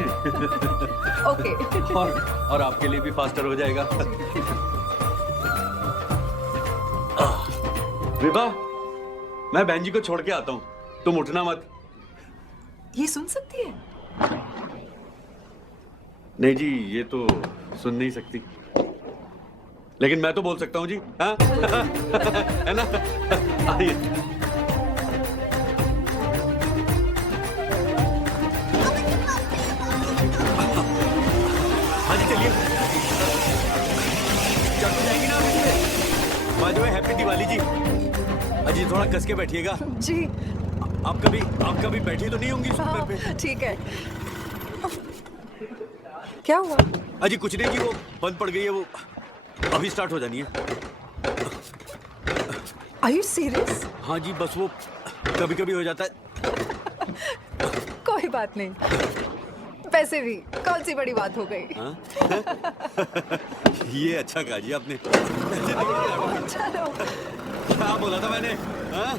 ओके। और आपके लिए भी फास्टर हो जाएगा। विभा, मैं बहन जी को छोड़ के आता हूँ, तुम उठना मत। ये सुन सकती है? नहीं जी, ये तो सुन नहीं सकती, लेकिन मैं तो बोल सकता हूँ जी। हाँ? है ना? आइए। हाँ जी, चलिए। चल तो जाएंगी ना आप इसमें? By the way, happy Diwali जी। अजी थोड़ा कस के बैठिएगा जी। आप कभी बैठी तो नहीं होंगी स्कूटर पे? ठीक है। क्या हुआ? अजी कुछ नहीं जी, वो बंद पड़ गई है, वो अभी स्टार्ट हो जानी है। Are you serious? हाँ जी, बस वो कभी कभी हो जाता है। कोई बात नहीं, वैसे भी कौन सी बड़ी बात हो गई। हाँ? ये अच्छा कहा जी आपने। चलो। क्या बोला था मैंने? हाँ?